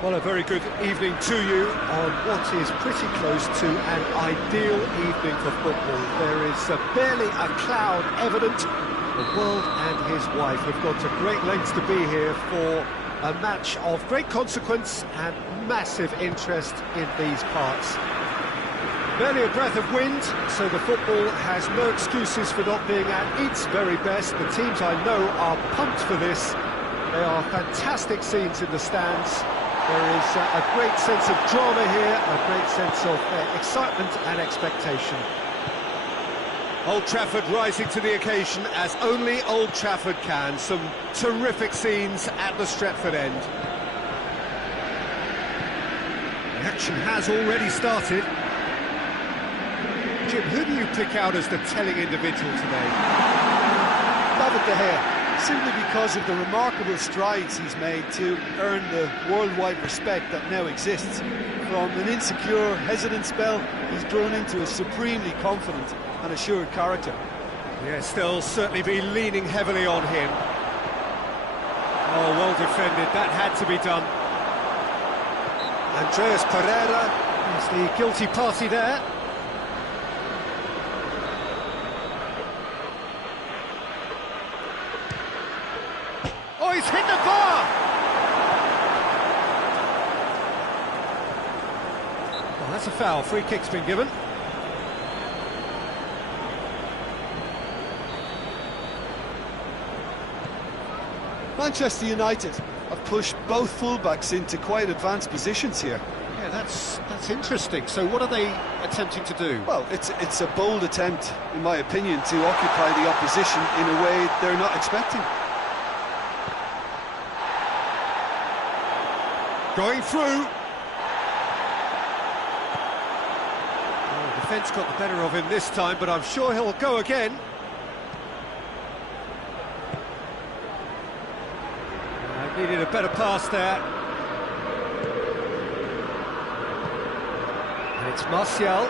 Well, a very good evening to you on what is pretty close to an ideal evening for football. There is barely a cloud evident. The world and his wife have gone to great lengths to be here for a match of great consequence and massive interest in these parts. Barely a breath of wind, so the football has no excuses for not being at its very best. The teams I know are pumped for this. They are fantastic scenes in the stands. There is a great sense of drama here, a great sense of excitement and expectation. Old Trafford rising to the occasion as only Old Trafford can. Some terrific scenes at the Stretford end. The action has already started. Jim, who do you pick out as the telling individual today? David De Gea. Simply because of the remarkable strides he's made to earn the worldwide respect that now exists. From an insecure, hesitant spell, he's grown into a supremely confident and assured character. Yes, they'll certainly be leaning heavily on him. Oh, well defended, that had to be done. Andreas Pereira is the guilty party there. Oh, he's hit the bar! Oh, that's a foul. Free kick's been given. Manchester United have pushed both fullbacks into quite advanced positions here. Yeah, that's interesting. So what are they attempting to do? Well, it's a bold attempt, in my opinion, to occupy the opposition in a way they're not expecting. Going through. Oh, defence got the better of him this time, but I'm sure he'll go again. Needed a better pass there. And it's Martial.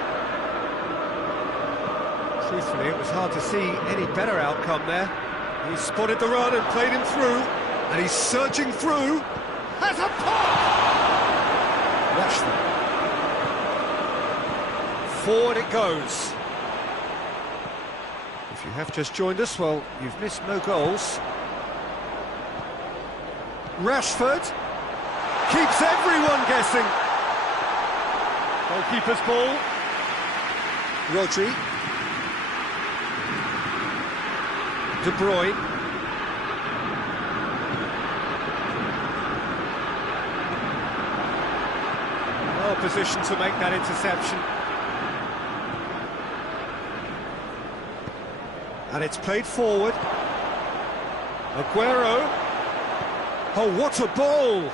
Truthfully, it was hard to see any better outcome there. He spotted the run and played him through. And he's surging through. Has a pop! Rashford. Forward it goes. If you have just joined us, well, you've missed no goals. Rashford keeps everyone guessing. Goalkeeper's ball. Rodri. De Bruyne. Well positioned to make that interception. And it's played forward. Aguero. Oh, what a ball!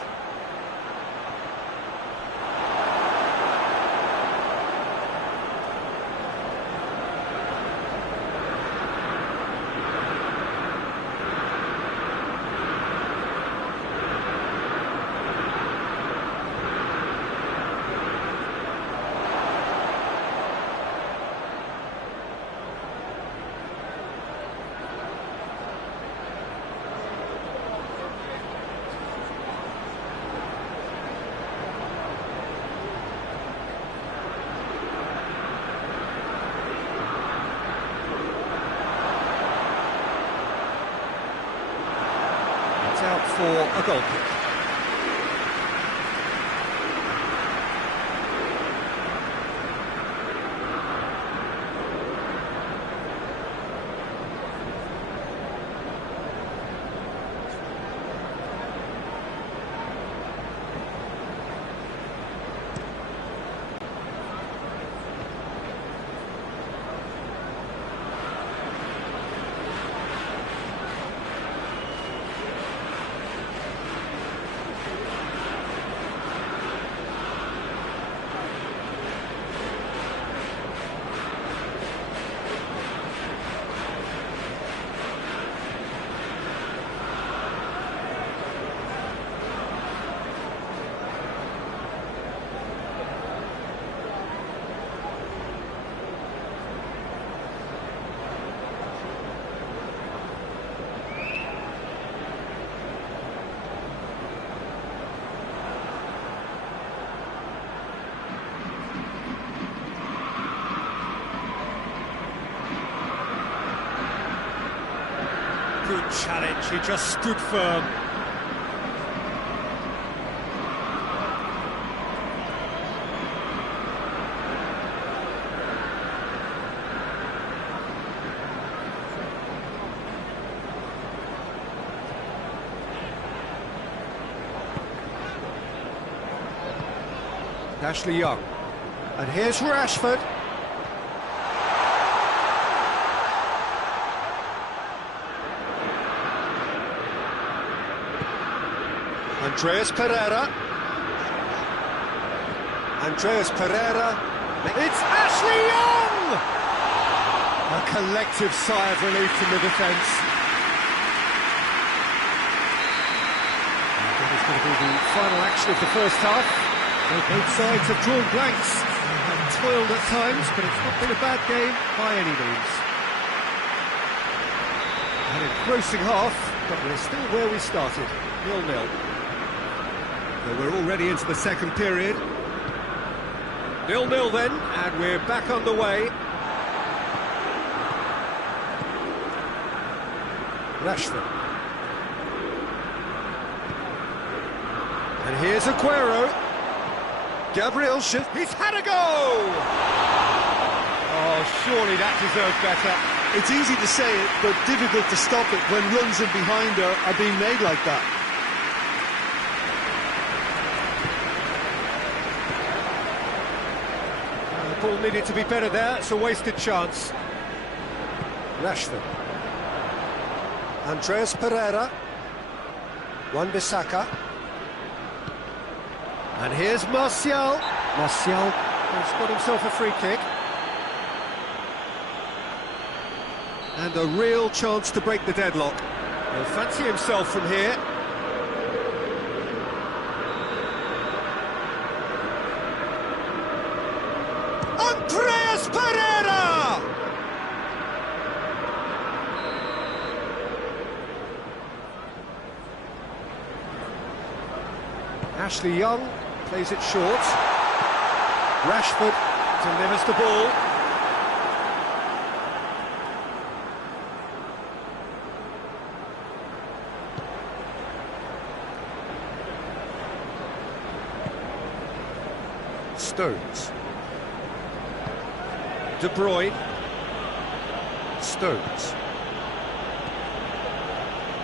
Out for a goal kick. Good challenge, he just stood firm. Ashley Young. And here's Rashford. Andreas Pereira. Andreas Pereira. It's Ashley Young! A collective sigh of relief from the defence. That is going to be the final action of the first half. Well, both sides have drawn blanks. They have toiled at times, but it's not been a bad game by any means. An engrossing half, but we're still where we started, 0-0. Well, we're already into the second period. 0-0 then, and we're back underway. Rashford. And here's Aguero. Gabriel Schiff, he's had a go! Oh, surely that deserved better. It's easy to say it, but difficult to stop it when runs in behind are being made like that. The ball needed to be better there, it's a wasted chance. Rashford. Andreas Pereira. Wan-Bissaka. And here's Martial. Martial has got himself a free kick. And a real chance to break the deadlock. He'll fancy himself from here. Andreas Pereira! Ashley Young plays it short. Rashford delivers the ball. Stones. De Bruyne. Stones.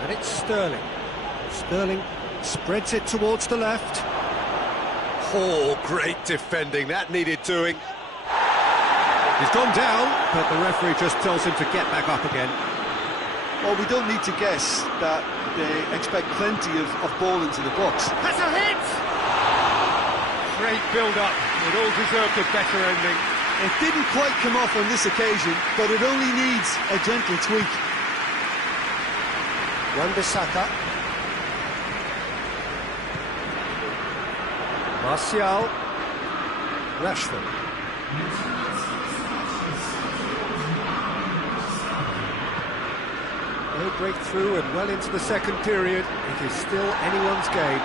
And it's Sterling. Sterling spreads it towards the left. Oh, great defending, that needed doing. He's gone down, but the referee just tells him to get back up again. Well, we don't need to guess that they expect plenty of ball into the box. That's a hit! Great build-up, it all deserved a better ending. It didn't quite come off on this occasion, but it only needs a gentle tweak. Wan-Bissaka. Martial. Rashford. No breakthrough and well into the second period. It is still anyone's game.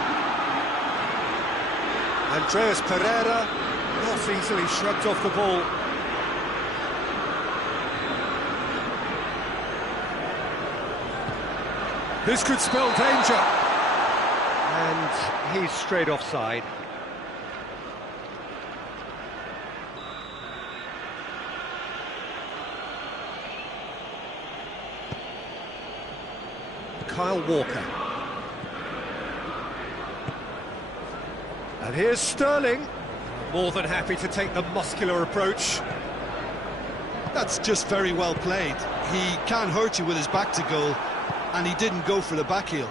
Andreas Pereira not easily shrugged off the ball. This could spell danger. And he's straight offside. Kyle Walker. And here's Sterling. More than happy to take the muscular approach. That's just very well played. He can't hurt you with his back to goal, and he didn't go for the back heel.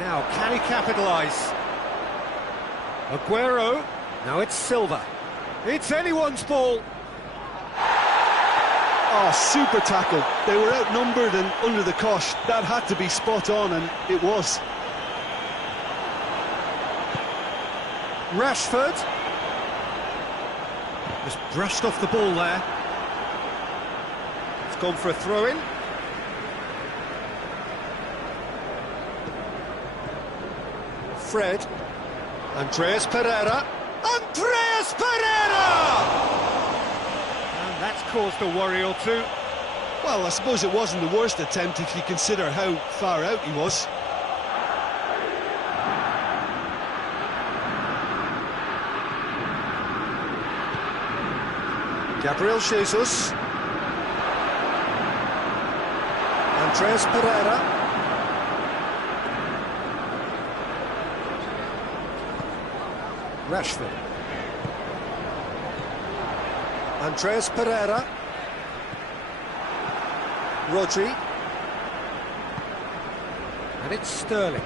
Now, can he capitalise? Aguero. Now it's Silva. It's anyone's ball. Oh, super tackle. They were outnumbered and under the cosh. That had to be spot on, and it was. Rashford. Just brushed off the ball there. It's gone for a throw-in. Fred. Andreas Pereira. Andreas Pereira! And that's caused a worry or two. Well, I suppose it wasn't the worst attempt if you consider how far out he was. Gabriel Jesus. Andreas Pereira. Rashford. Andreas Pereira. Rodri. And it's Sterling.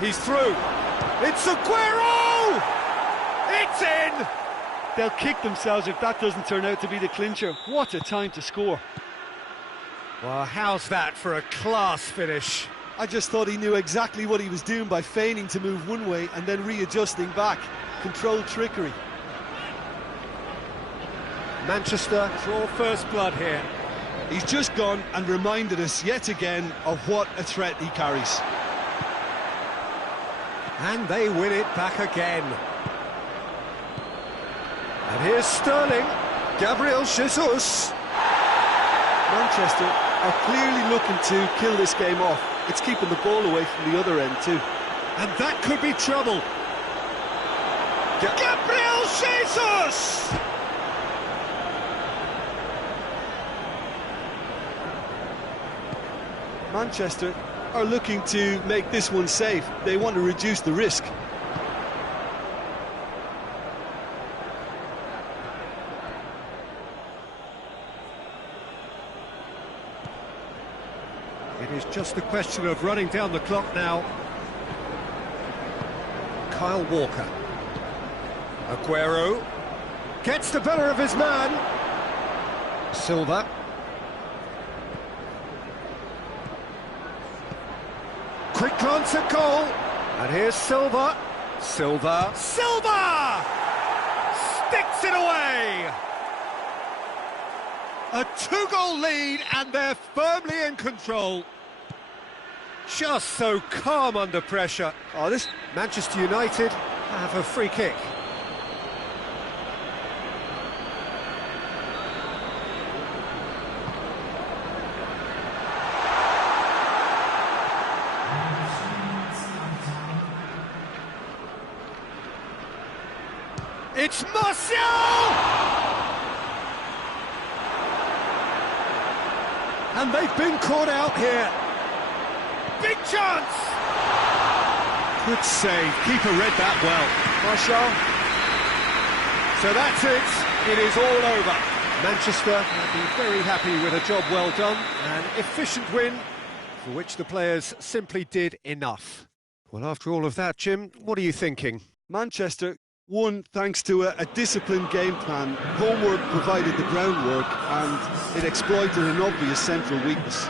He's through. It's Aguero! It's in! They'll kick themselves if that doesn't turn out to be the clincher. What a time to score. Well, how's that for a class finish? I just thought he knew exactly what he was doing by feigning to move one way and then readjusting back. Controlled trickery. Manchester draw first blood here. He's just gone and reminded us yet again of what a threat he carries. And they win it back again. And here's Sterling. Gabriel Jesus. Manchester are clearly looking to kill this game off. It's keeping the ball away from the other end too. And that could be trouble. Gabriel Jesus! Manchester are looking to make this one safe. They want to reduce the risk. It is just a question of running down the clock now. Kyle Walker. Aguero gets the better of his man. Silva. Quick glance at goal. And here's Silva. Silva. Sticks it away. A 2-goal lead, and they're firmly in control. Just so calm under pressure. Oh, this Manchester United have a free kick. It's Martial! And they've been caught out here. Big chance! Good save. Keeper read that well. Martial. So that's it. It is all over. Manchester will be very happy with a job well done. An efficient win for which the players simply did enough. Well, after all of that, Jim, what are you thinking? Manchester won thanks to a disciplined game plan. Homework provided the groundwork and it exploited an obvious central weakness.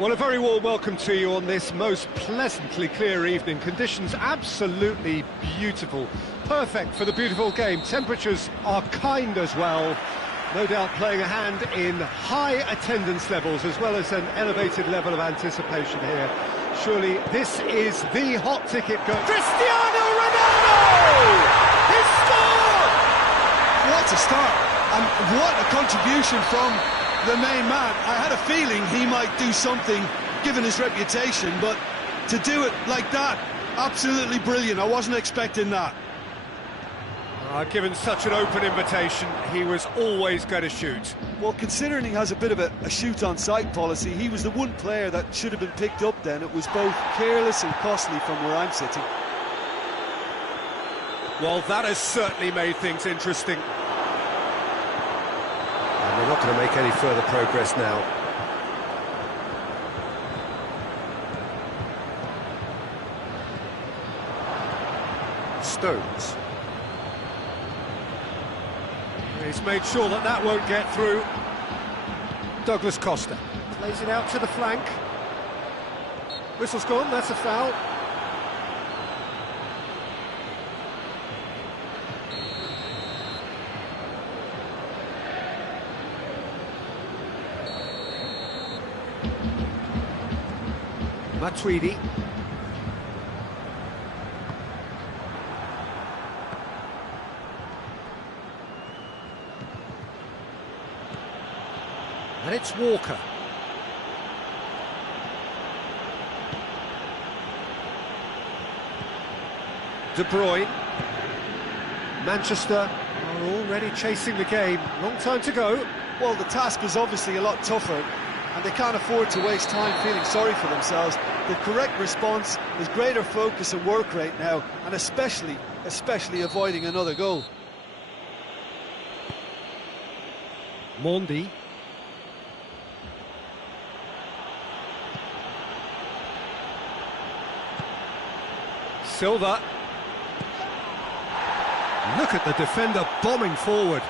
Well, a very warm welcome to you on this most pleasantly clear evening. Conditions absolutely beautiful. Perfect for the beautiful game. Temperatures are kind as well. No doubt playing a hand in high attendance levels as well as an elevated level of anticipation here. Surely this is the hot ticket go. Cristiano Ronaldo! He's scored! What a start, and what a contribution from the main man. I had a feeling he might do something given his reputation, but to do it like that, absolutely brilliant. I wasn't expecting that. Given such an open invitation, he was always going to shoot. Well, considering he has a bit of a shoot-on-sight policy, he was the one player that should have been picked up then. It was both careless and costly from where I'm sitting. Well, that has certainly made things interesting. And they're not going to make any further progress now. Stones. He's made sure that that won't get through. Douglas Costa plays it out to the flank. Whistle's gone, that's a foul. Matuidi. And it's Walker. De Bruyne. Manchester are already chasing the game. Long time to go. Well, the task is obviously a lot tougher, and they can't afford to waste time feeling sorry for themselves. The correct response is greater focus and work rate now, and especially avoiding another goal. Mondi. Silva. Look at the defender bombing forward.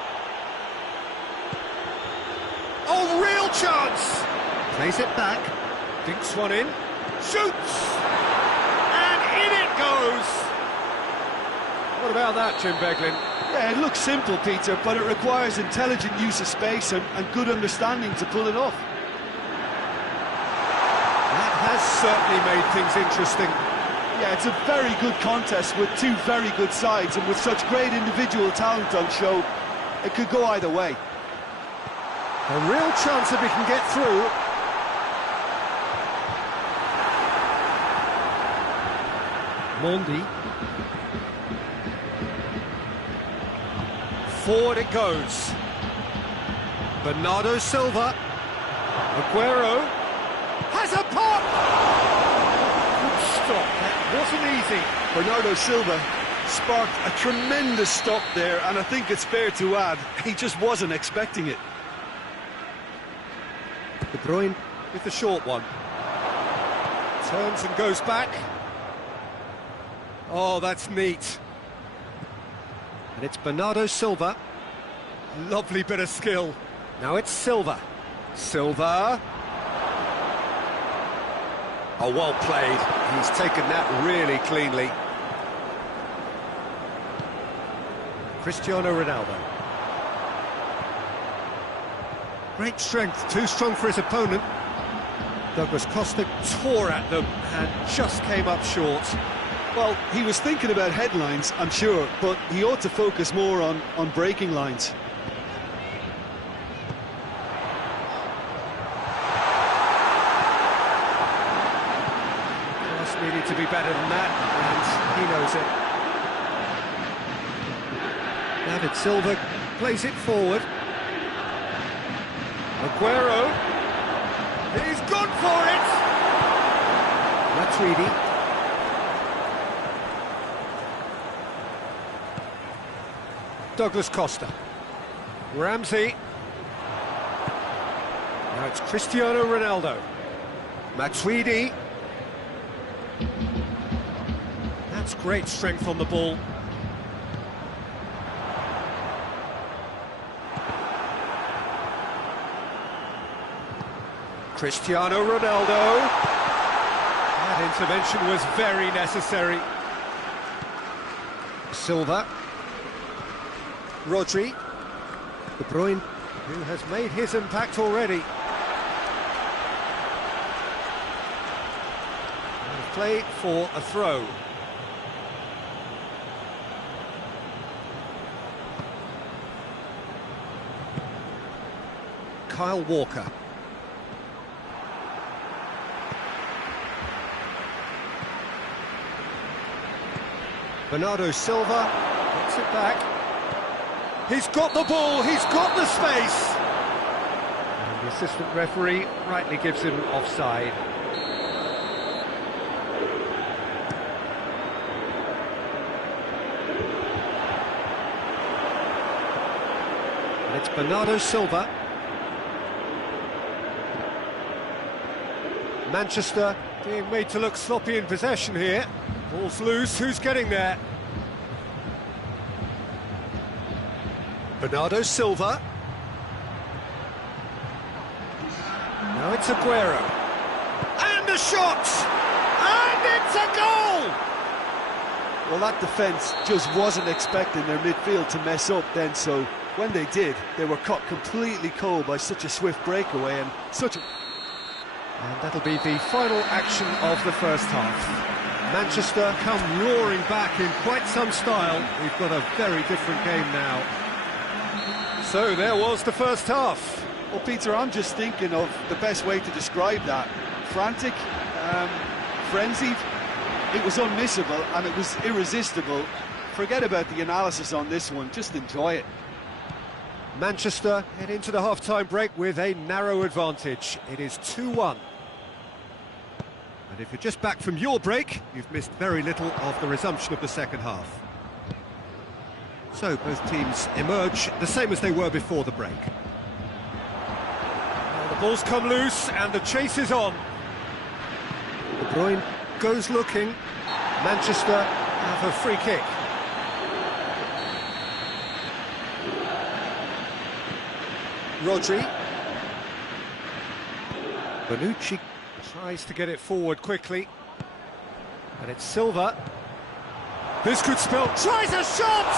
Oh, real chance! Plays it back. Dinks one in. Shoots! And in it goes! What about that, Jim Beglin? Yeah, it looks simple, Peter, but it requires intelligent use of space and good understanding to pull it off. That has certainly made things interesting. Yeah, it's a very good contest with two very good sides, and with such great individual talent on show, it could go either way. A real chance if he can get through. Mondi. Forward it goes. Bernardo Silva. Aguero has a pop! Good stop, that wasn't easy. Bernardo Silva sparked a tremendous stop there, and I think it's fair to add, he just wasn't expecting it. De Bruyne with the short one. Turns and goes back. Oh, that's neat. And it's Bernardo Silva. Lovely bit of skill. Now it's Silva. Silva. Oh, well played. He's taken that really cleanly. Cristiano Ronaldo. Great strength, too strong for his opponent. Douglas Costa tore at them and just came up short. Well, he was thinking about headlines, I'm sure, but he ought to focus more on breaking lines. Cross needed to be better than that, and he knows it. David Silva plays it forward. Aguero, he's gone for it! Matuidi. Douglas Costa. Ramsey. Now it's Cristiano Ronaldo. Matuidi. That's great strength on the ball. Cristiano Ronaldo. That intervention was very necessary. Silva. Rodri. De Bruyne, who has made his impact already. And play for a throw. Kyle Walker. Bernardo Silva gets it back. He's got the ball, he's got the space. And the assistant referee rightly gives him offside. And it's Bernardo Silva. Manchester being made to look sloppy in possession here. Ball's loose, who's getting there? Bernardo Silva. Now it's Aguero. And a shot! And it's a goal! Well, that defence just wasn't expecting their midfield to mess up then, so when they did, they were caught completely cold by such a swift breakaway and such a... And that'll be the final action of the first half. Manchester come roaring back in quite some style. We've got a very different game now. So there was the first half. Well, Peter, I'm just thinking of the best way to describe that. Frantic, frenzied. It was unmissable and it was irresistible. Forget about the analysis on this one, just enjoy it. Manchester head into the half-time break with a narrow advantage. It is 2-1. And if you're just back from your break, you've missed very little of the resumption of the second half. So both teams emerge the same as they were before the break. Now the ball's come loose and the chase is on. De Bruyne goes looking. Manchester have a free kick. Rodri. Bonucci tries to get it forward quickly. And it's Silva. This could spell... Tries a shot!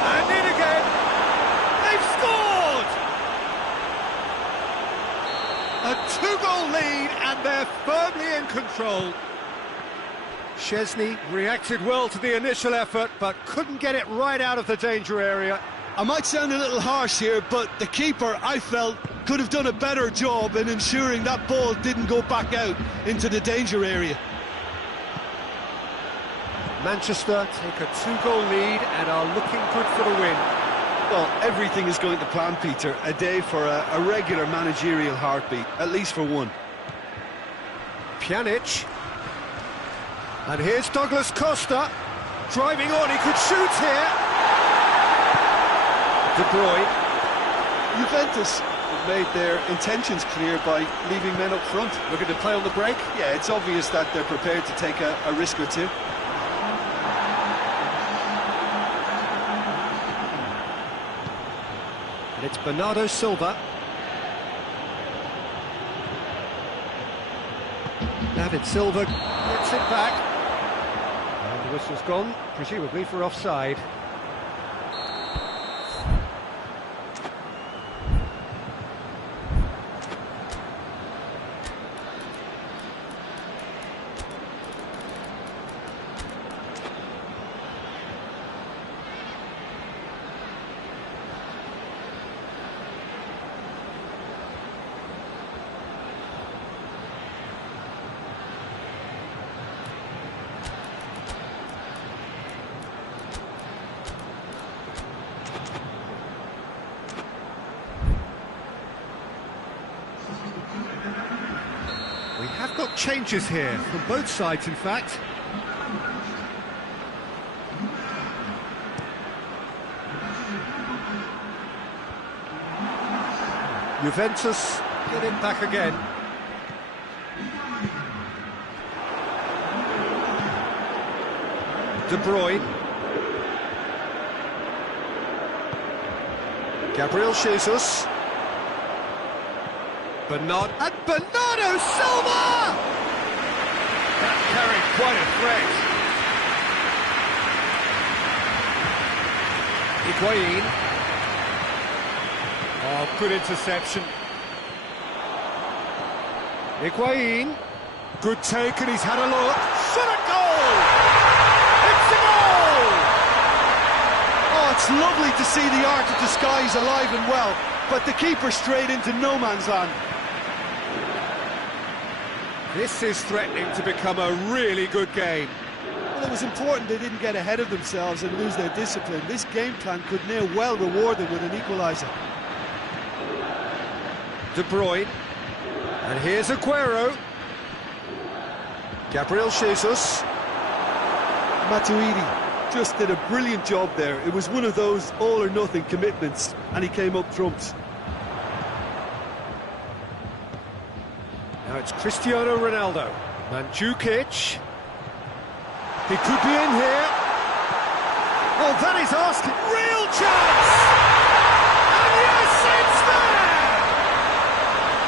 And in again! They've scored! A two-goal lead and they're firmly in control. Szczesny reacted well to the initial effort, but couldn't get it right out of the danger area. I might sound a little harsh here, but the keeper, I felt, could have done a better job in ensuring that ball didn't go back out into the danger area. Manchester take a two-goal lead and are looking good for the win. Well, everything is going to plan, Peter. A day for a regular managerial heartbeat, at least for one. Pjanic. And here's Douglas Costa. Driving on, he could shoot here. De Bruyne. Juventus have made their intentions clear by leaving men up front. Looking to play on the break. Yeah, it's obvious that they're prepared to take a risk or two. And it's Bernardo Silva. David Silva gets it back. And the whistle's gone, presumably for offside. We have got changes here, from both sides in fact. Juventus get it back again. De Bruyne. Gabriel Jesus. Bernardo Silva! That carried quite a threat. Higuain. Oh, good interception. Higuain. Good take, and he's had a look. Shot a goal! It's a goal! Oh, it's lovely to see the art of disguise alive and well, but the keeper straight into no man's land. This is threatening to become a really good game. Well, it was important they didn't get ahead of themselves and lose their discipline. This game plan could now well reward them with an equaliser. De Bruyne. And here's Aguero. Gabriel Jesus. Matuidi just did a brilliant job there. It was one of those all-or-nothing commitments, and he came up trumps. Now it's Cristiano Ronaldo. Mandzukic. He could be in here. Oh, that is asking. Real chance! And yes, it's there!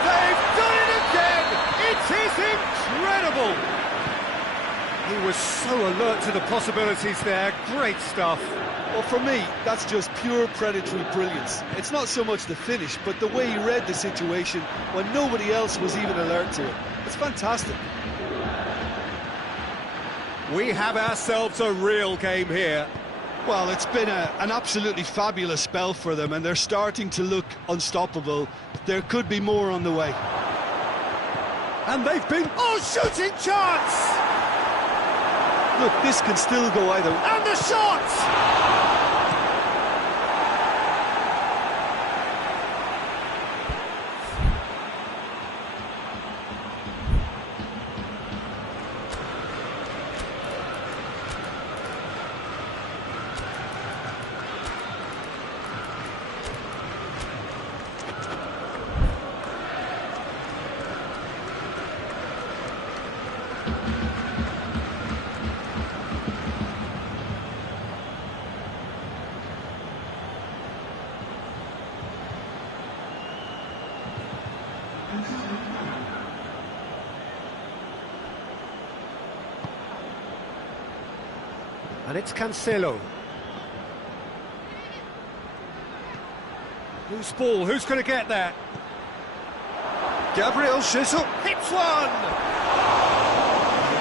They've done it again! It is incredible! He was so alert to the possibilities there. Great stuff. Well, for me, that's just pure predatory brilliance. It's not so much the finish, but the way he read the situation when nobody else was even alert to it. It's fantastic. We have ourselves a real game here. Well, it's been an absolutely fabulous spell for them, and they're starting to look unstoppable. There could be more on the way. And they've been... Oh, shooting chance! Look, this can still go either. And the shot! And it's Cancelo. Loose ball, who's going to get that? Gabriel Jesus hits one!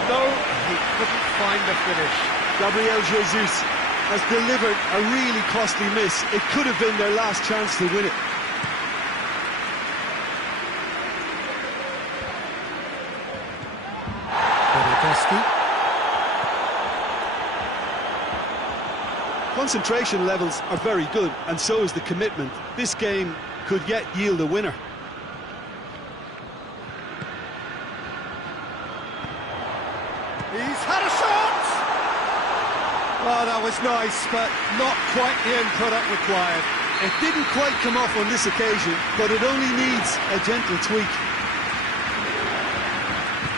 No, he couldn't find the finish. Gabriel Jesus has delivered a really costly miss. It could have been their last chance to win it. Concentration levels are very good, and so is the commitment. This game could yet yield a winner. He's had a shot! Oh, that was nice, but not quite the end product required. It didn't quite come off on this occasion, but it only needs a gentle tweak.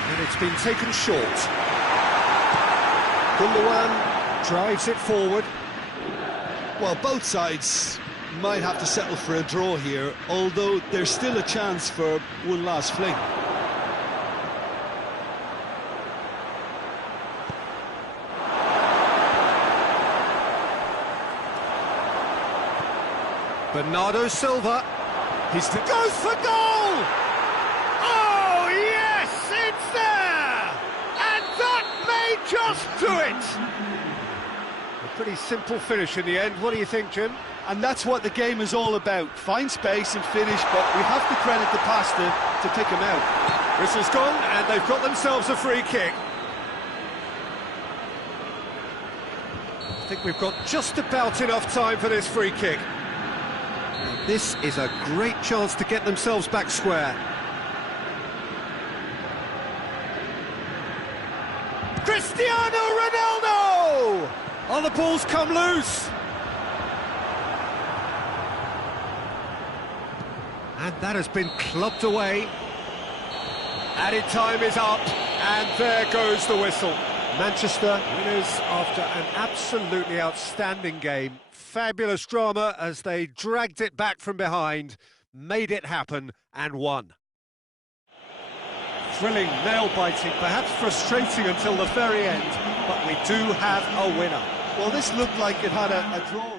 And it's been taken short. Gundogan drives it forward. Well, both sides might have to settle for a draw here, although there's still a chance for one last fling. Bernardo Silva, goes for goal! Oh yes, it's there! And that may just do it! A pretty simple finish in the end, what do you think, Jim? And that's what the game is all about. Find space and finish, but we have to credit the pasta to pick him out. Whistle's gone, and they've got themselves a free kick. I think we've got just about enough time for this free kick. This is a great chance to get themselves back square. Cristiano Ronaldo! Oh, the ball's come loose. And that has been clubbed away. Added time is up, and there goes the whistle. Manchester winners after an absolutely outstanding game. Fabulous drama as they dragged it back from behind, made it happen and won. Thrilling, nail-biting, perhaps frustrating until the very end, but we do have a winner. Well, this looked like it had a draw.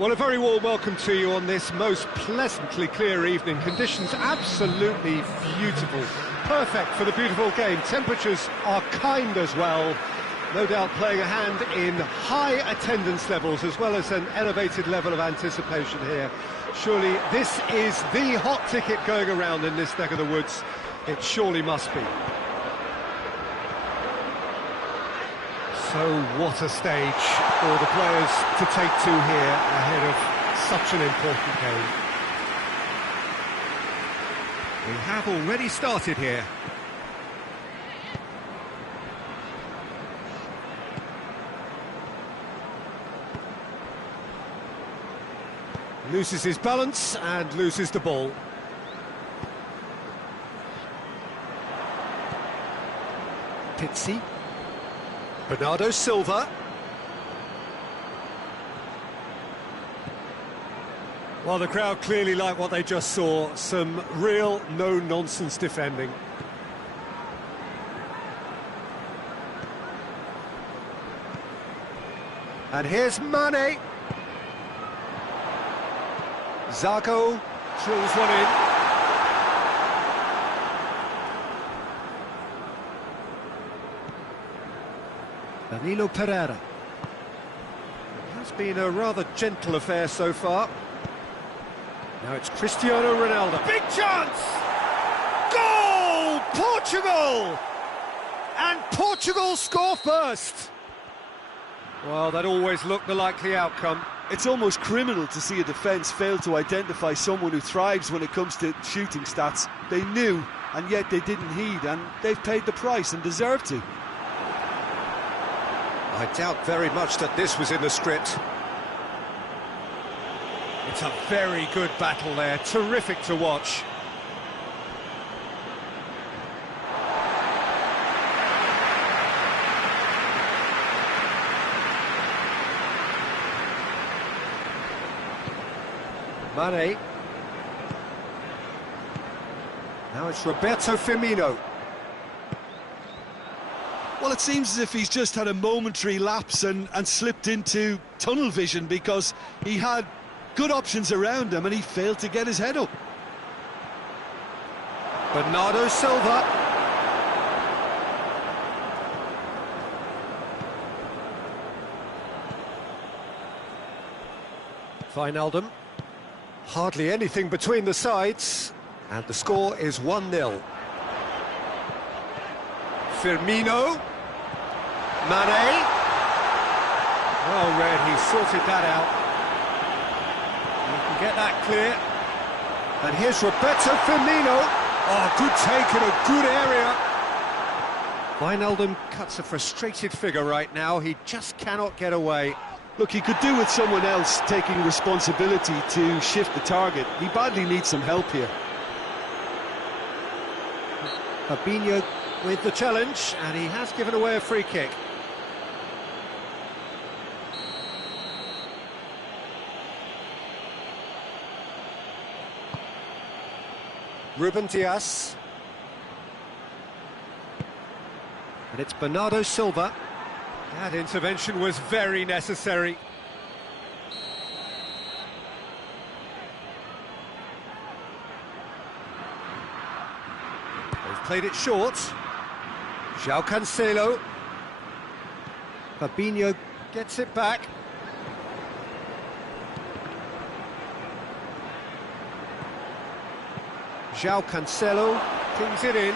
Well, a very warm welcome to you on this most pleasantly clear evening. Conditions absolutely beautiful. Perfect for the beautiful game. Temperatures are kind as well. No doubt playing a hand in high attendance levels as well as an elevated level of anticipation here. Surely this is the hot ticket going around in this neck of the woods. It surely must be. So what a stage for the players to take to here ahead of such an important game. We have already started here. Loses his balance and loses the ball. Pizzi. Bernardo Silva. Well, the crowd clearly like what they just saw. Some real no-nonsense defending. And here's Mane. Zarco drills one in. Danilo Pereira. It has been a rather gentle affair so far. Now it's Cristiano Ronaldo. Big chance! Goal! Portugal! And Portugal score first! Well, that always looked the likely outcome. It's almost criminal to see a defence fail to identify someone who thrives when it comes to shooting stats. They knew, and yet they didn't heed, and they've paid the price and deserve to. I doubt very much that this was in the script. It's a very good battle there, terrific to watch. Mane. Now it's Roberto Firmino. Well, it seems as if he's just had a momentary lapse and slipped into tunnel vision, because he had good options around him and he failed to get his head up. Bernardo Silva. Wijnaldum. Hardly anything between the sides, and the score is 1-0. Firmino. Mane. Well read, he sorted that out. You can get that clear. And here's Roberto Firmino. Oh, good take in a good area. Wijnaldum cuts a frustrated figure right now. He just cannot get away. Look, he could do with someone else taking responsibility to shift the target. He badly needs some help here. Fabinho with the challenge, and he has given away a free kick. Ruben Dias. And it's Bernardo Silva. That intervention was very necessary. They've played it short. João Cancelo. Fabinho gets it back. João Cancelo pings it in.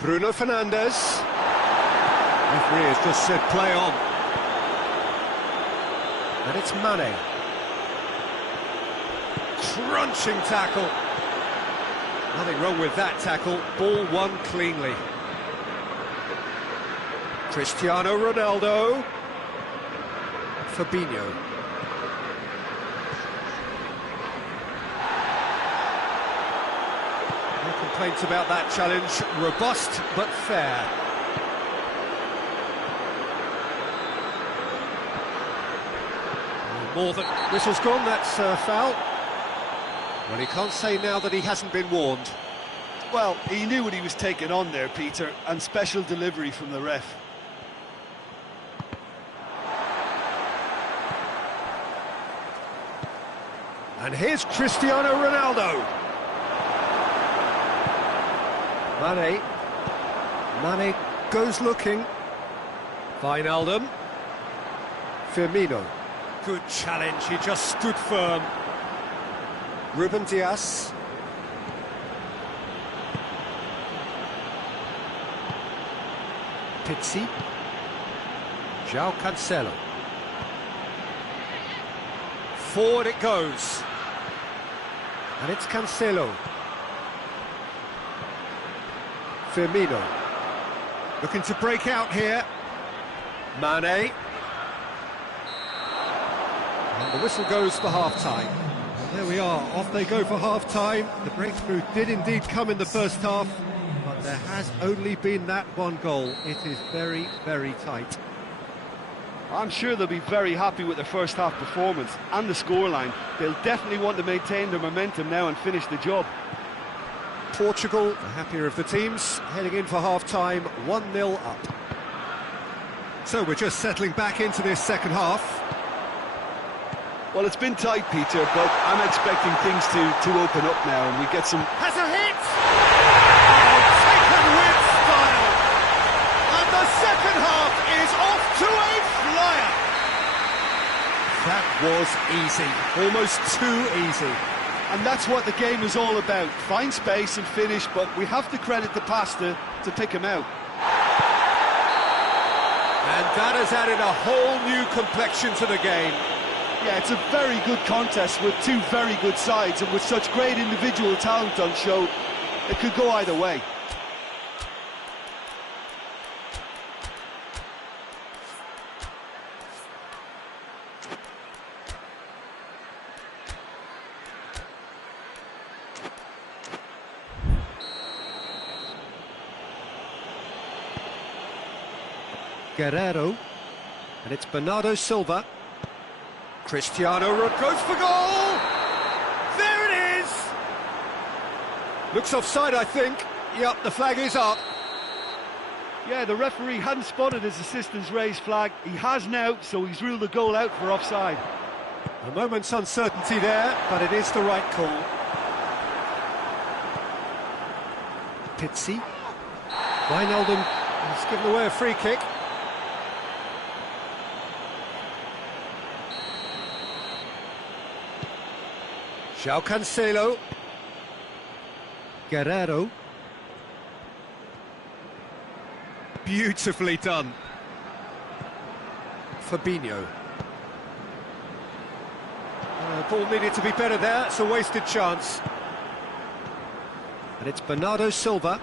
Bruno Fernandes. Referee has just said play on. And it's Mane. Crunching tackle. Nothing wrong with that tackle. Ball won cleanly. Cristiano Ronaldo. Fabinho. No complaints about that challenge. Robust but fair. More than whistle's gone, that's foul. Well, he can't say now that he hasn't been warned. Well, he knew what he was taking on there, Peter, and special delivery from the ref. And here's Cristiano Ronaldo. Mane goes looking. Wijnaldum. Firmino. Good challenge, he just stood firm. Ruben Dias. Pizzi. João Cancelo. Forward it goes. And it's Cancelo. Firmino. Looking to break out here. Mane. And the whistle goes for half-time. There we are, off they go for half-time. The breakthrough did indeed come in the first half, but there has only been that one goal. It is very, very tight. I'm sure they'll be very happy with their first half performance and the scoreline. They'll definitely want to maintain their momentum now and finish the job. Portugal, the happier of the teams, heading in for half-time, 1-0 up. So we're just settling back into this second half. Well, it's been tight, Peter, but I'm expecting things to open up now and we get some... Has a hit! Oh, taken with style! And the second half is off to a flyer! That was easy, almost too easy. And that's what the game is all about. Find space and finish, but we have to credit the pasta to pick him out. And that has added a whole new complexion to the game. Yeah, it's a very good contest with two very good sides, and with such great individual talent on show, it could go either way. Guerrero, and it's Bernardo Silva. Cristiano goes for goal! There it is! Looks offside, I think. Yep, the flag is up. Yeah, the referee hadn't spotted his assistant's raised flag. He has now, so he's ruled the goal out for offside. A moment's uncertainty there, but it is the right call. Pizzi. Wijnaldum has given away a free kick. João Cancelo. Guerrero. Beautifully done. Fabinho. Ball needed to be better there, it's a wasted chance. And it's Bernardo Silva.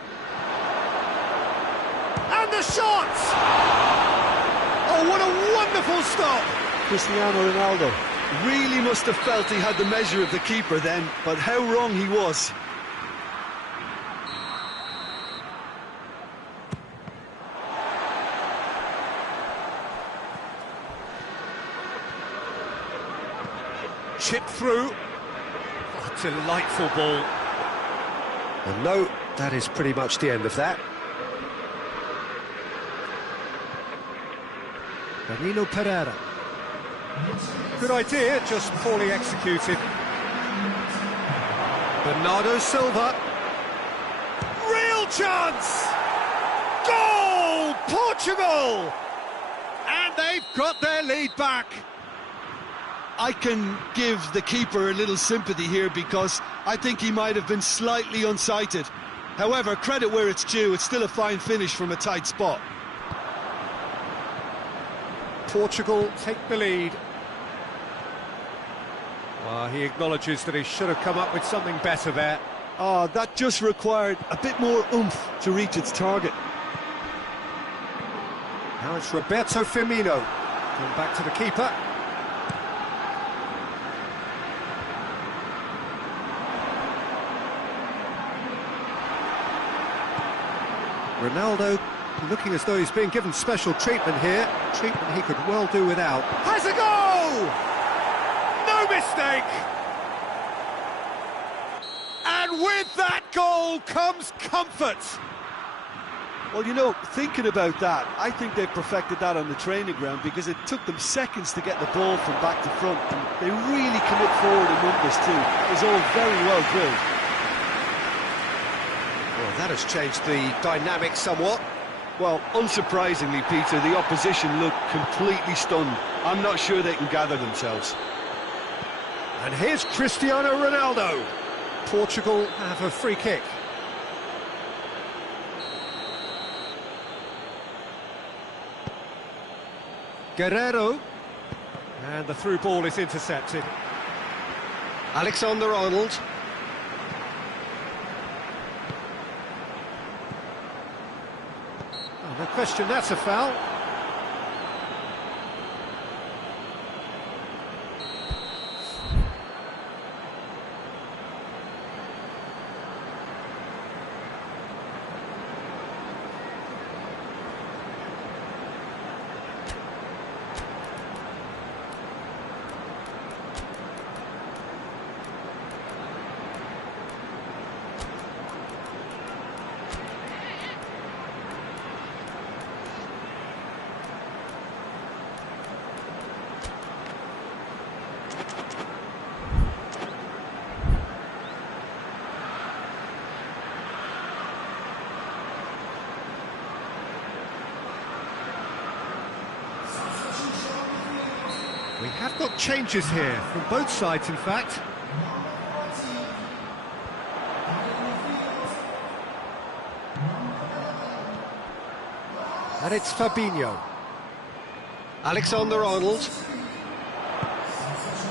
And the shot! Oh, what a wonderful stop! Cristiano Ronaldo really must have felt he had the measure of the keeper then, but how wrong he was. Chip through. Oh, delightful ball. And no, that is pretty much the end of that. Danilo Pereira. Good idea, just poorly executed. Bernardo Silva. Real chance! Goal! Portugal! And they've got their lead back. I can give the keeper a little sympathy here because I think he might have been slightly unsighted. However, credit where it's due, it's still a fine finish from a tight spot. Portugal take the lead. He acknowledges that he should have come up with something better there. That just required a bit more oomph to reach its target. Now it's Roberto Firmino. Going back to the keeper. Ronaldo looking as though he's being given special treatment here. Treatment he could well do without. Has a goal! No mistake! And And with that goal comes comfort. Well, you know, thinking about that, I think they perfected that on the training ground because it took them seconds to get the ball from back to front, and they really commit forward in numbers too. It was all very well drilled. Well, that has changed the dynamic somewhat. Well, unsurprisingly, Peter, the opposition looked completely stunned. I'm not sure they can gather themselves. And here's Cristiano Ronaldo. Portugal have a free kick. Guerrero, and the through ball is intercepted. Alexander-Arnold. Oh, no question, that's a foul. We have got changes here, from both sides in fact. And it's Fabinho. Alexander-Arnold.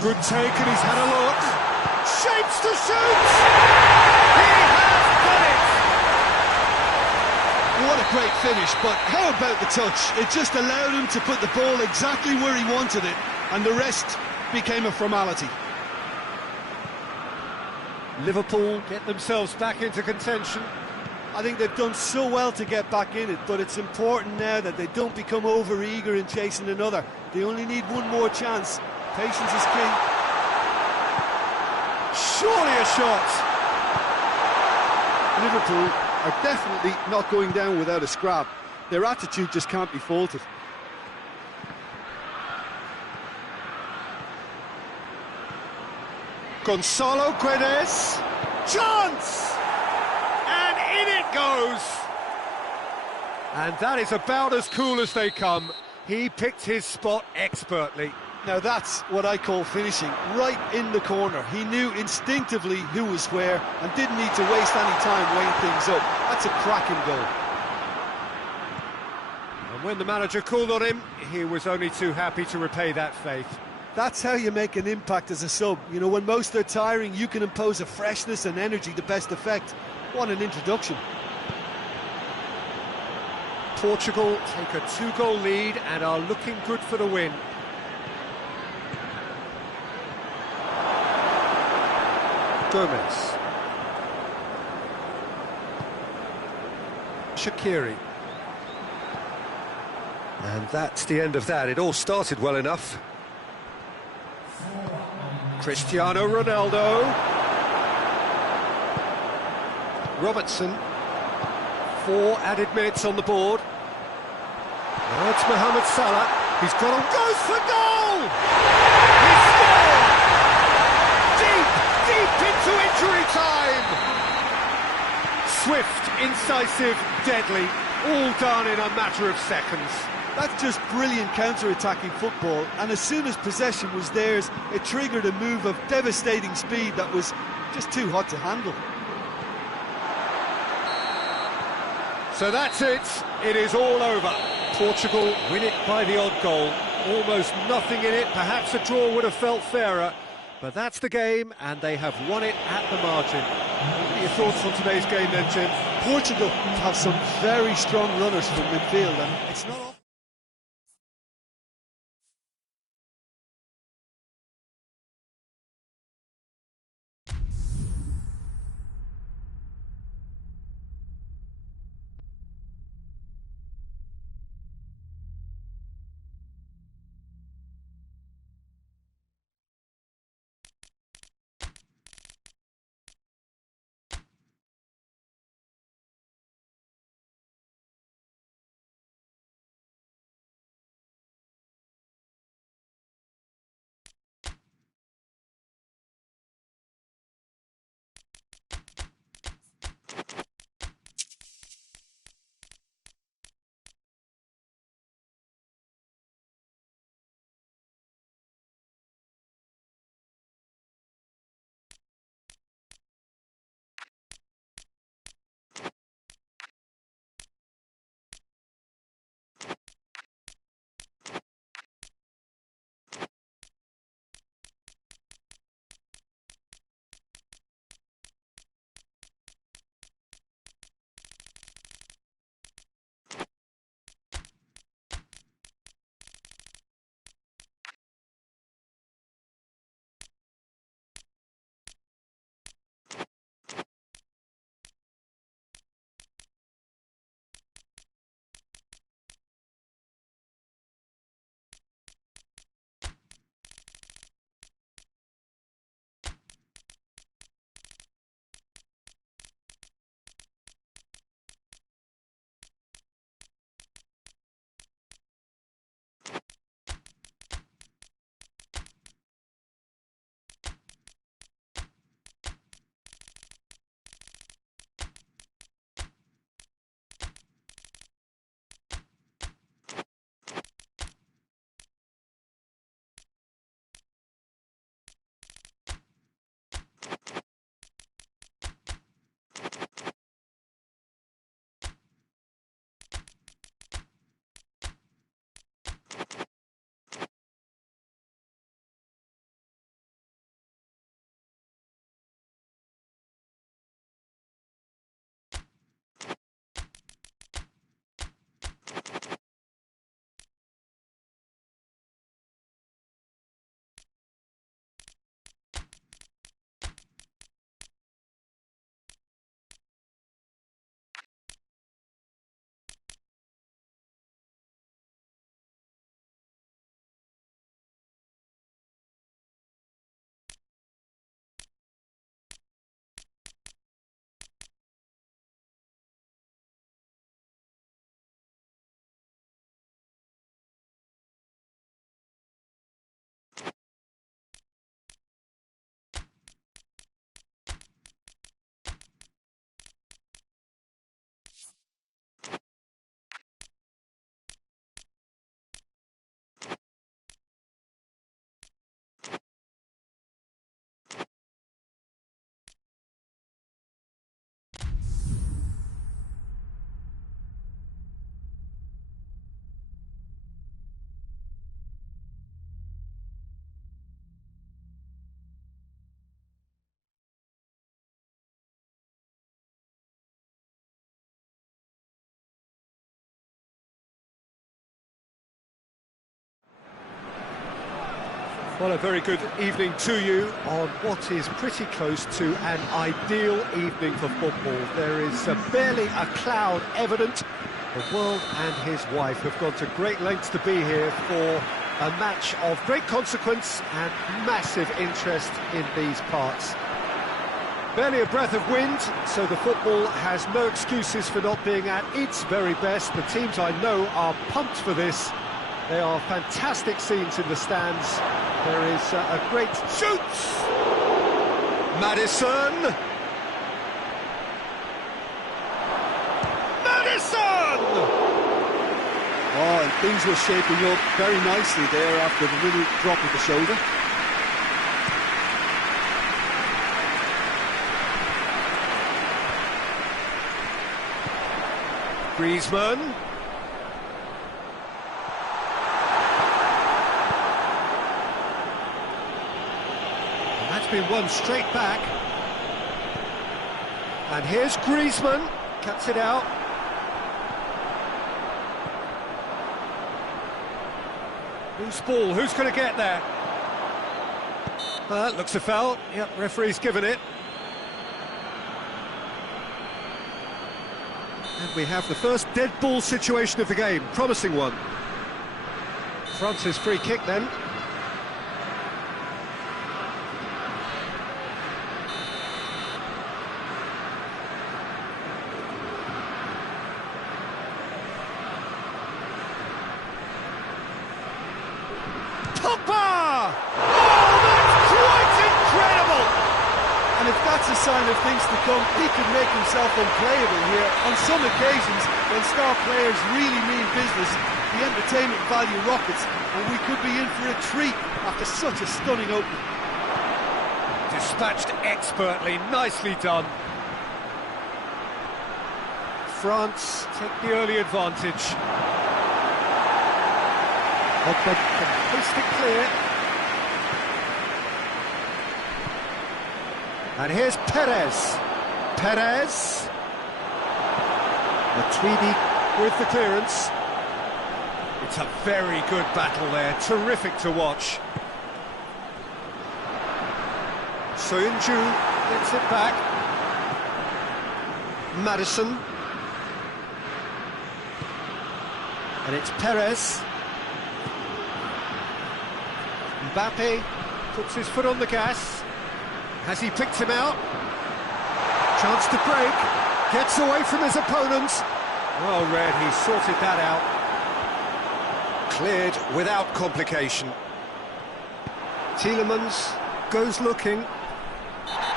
Good take, and he's had a look. Shapes to shoot! He has done it! What a great finish, but how about the touch? It just allowed him to put the ball exactly where he wanted it, and the rest became a formality. Liverpool get themselves back into contention. I think they've done so well to get back in it, but it's important now that they don't become over-eager in chasing another. They only need one more chance. Patience is key. Surely a shot! Liverpool are definitely not going down without a scrap. Their attitude just can't be faulted. Gonzalo Guedes. Chance! And in it goes! And that is about as cool as they come. He picked his spot expertly. Now that's what I call finishing, right in the corner. He knew instinctively who was where and didn't need to waste any time weighing things up. That's a cracking goal. And when the manager called on him, he was only too happy to repay that faith. That's how you make an impact as a sub. You know, when most are tiring, you can impose a freshness and energy to best effect. What an introduction. Portugal take a 2-goal lead and are looking good for the win. Gomez. Shaqiri. And that's the end of that. It all started well enough. Cristiano Ronaldo. Robertson. 4 added minutes on the board. Now it's Mohamed Salah. He's got on, goes for goal! He scored! Deep into injury time! Swift, incisive, deadly, all done in a matter of seconds. That's just brilliant counter-attacking football, and as soon as possession was theirs, it triggered a move of devastating speed that was just too hot to handle. So that's it. It is all over. Portugal win it by the odd goal. Almost nothing in it. Perhaps a draw would have felt fairer. But that's the game, and they have won it at the margin. What are your thoughts on today's game then, Jim? Portugal have some very strong runners from midfield, and it's not often Well, a very good evening to you on what is pretty close to an ideal evening for football. There is barely a cloud evident. The world and his wife have gone to great lengths to be here for a match of great consequence and massive interest in these parts. Barely a breath of wind, so the football has no excuses for not being at its very best. The teams I know are pumped for this. They are fantastic scenes in the stands. There is a great shoots! Maddison! Maddison! Oh, and things were shaping up very nicely there after the little drop of the shoulder. Griezmann. That's been won straight back. And here's Griezmann, cuts it out. Loose ball, who's going to get there? Looks a foul. Yep, referee's given it. And we have the first dead ball situation of the game, promising one. France's free kick then. And if that's a sign of things to come, he could make himself unplayable here. On some occasions, when star players really mean business, the entertainment value rockets, and we could be in for a treat after such a stunning opening. Dispatched expertly, nicely done. France take the early advantage. Pogba can hoist it clear. And here's Perez. Perez. Matuidi with the clearance. It's a very good battle there, terrific to watch. Soyuncu gets it back. Maddison. And it's Perez. Mbappe puts his foot on the gas. Has he picked him out? Chance to break. Gets away from his opponents. Well read, he sorted that out. Cleared without complication. Tielemans goes looking.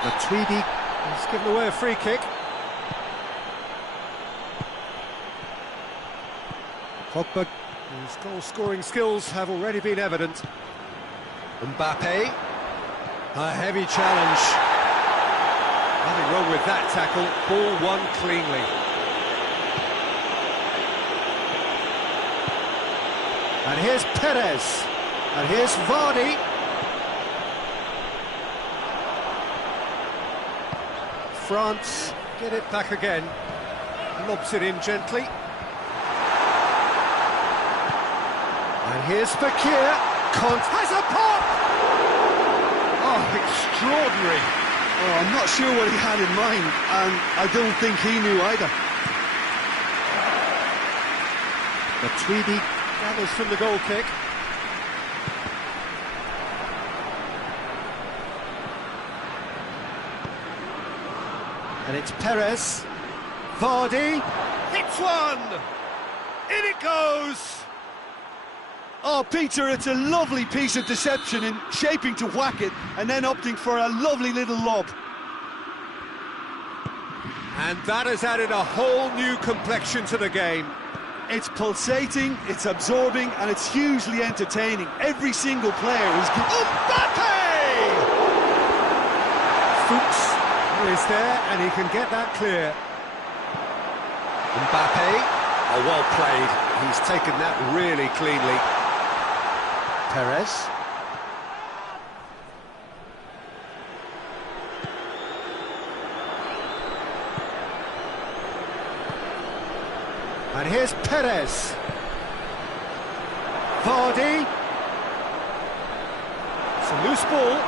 Matuidi has given away a free kick. Pogba, whose goal-scoring skills have already been evident. Mbappe. A heavy challenge. Nothing wrong with that tackle. Ball won cleanly. And here's Perez. And here's Vardy. France get it back again. Lobs it in gently. And here's Fakir. Has a pop! Oh, extraordinary. Oh, I'm not sure what he had in mind, and I don't think he knew either. Matuidi gathers from the goal kick. And it's Perez. Vardy. Hits one! In it goes! Oh, Peter, it's a lovely piece of deception in shaping to whack it and then opting for a lovely little lob. And that has added a whole new complexion to the game. It's pulsating, it's absorbing, and it's hugely entertaining. Every single player is... Mbappe! Fuchs is there, and he can get that clear. Mbappe, oh, well played. He's taken that really cleanly. Perez. And here's Perez. Vardy. It's a loose ball.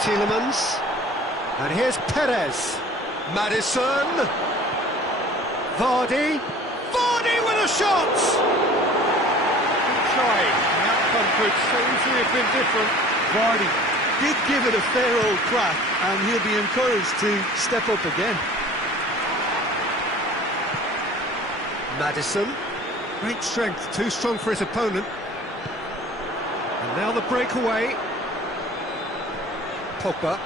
Tielemans. And here's Perez. Maddison. Vardy. Vardy with a shot! Good try. The outcome could so easily have been different. Vardy did give it a fair old crack, and he'll be encouraged to step up again. Maddison. Great strength, too strong for his opponent. And now the breakaway. Pogba.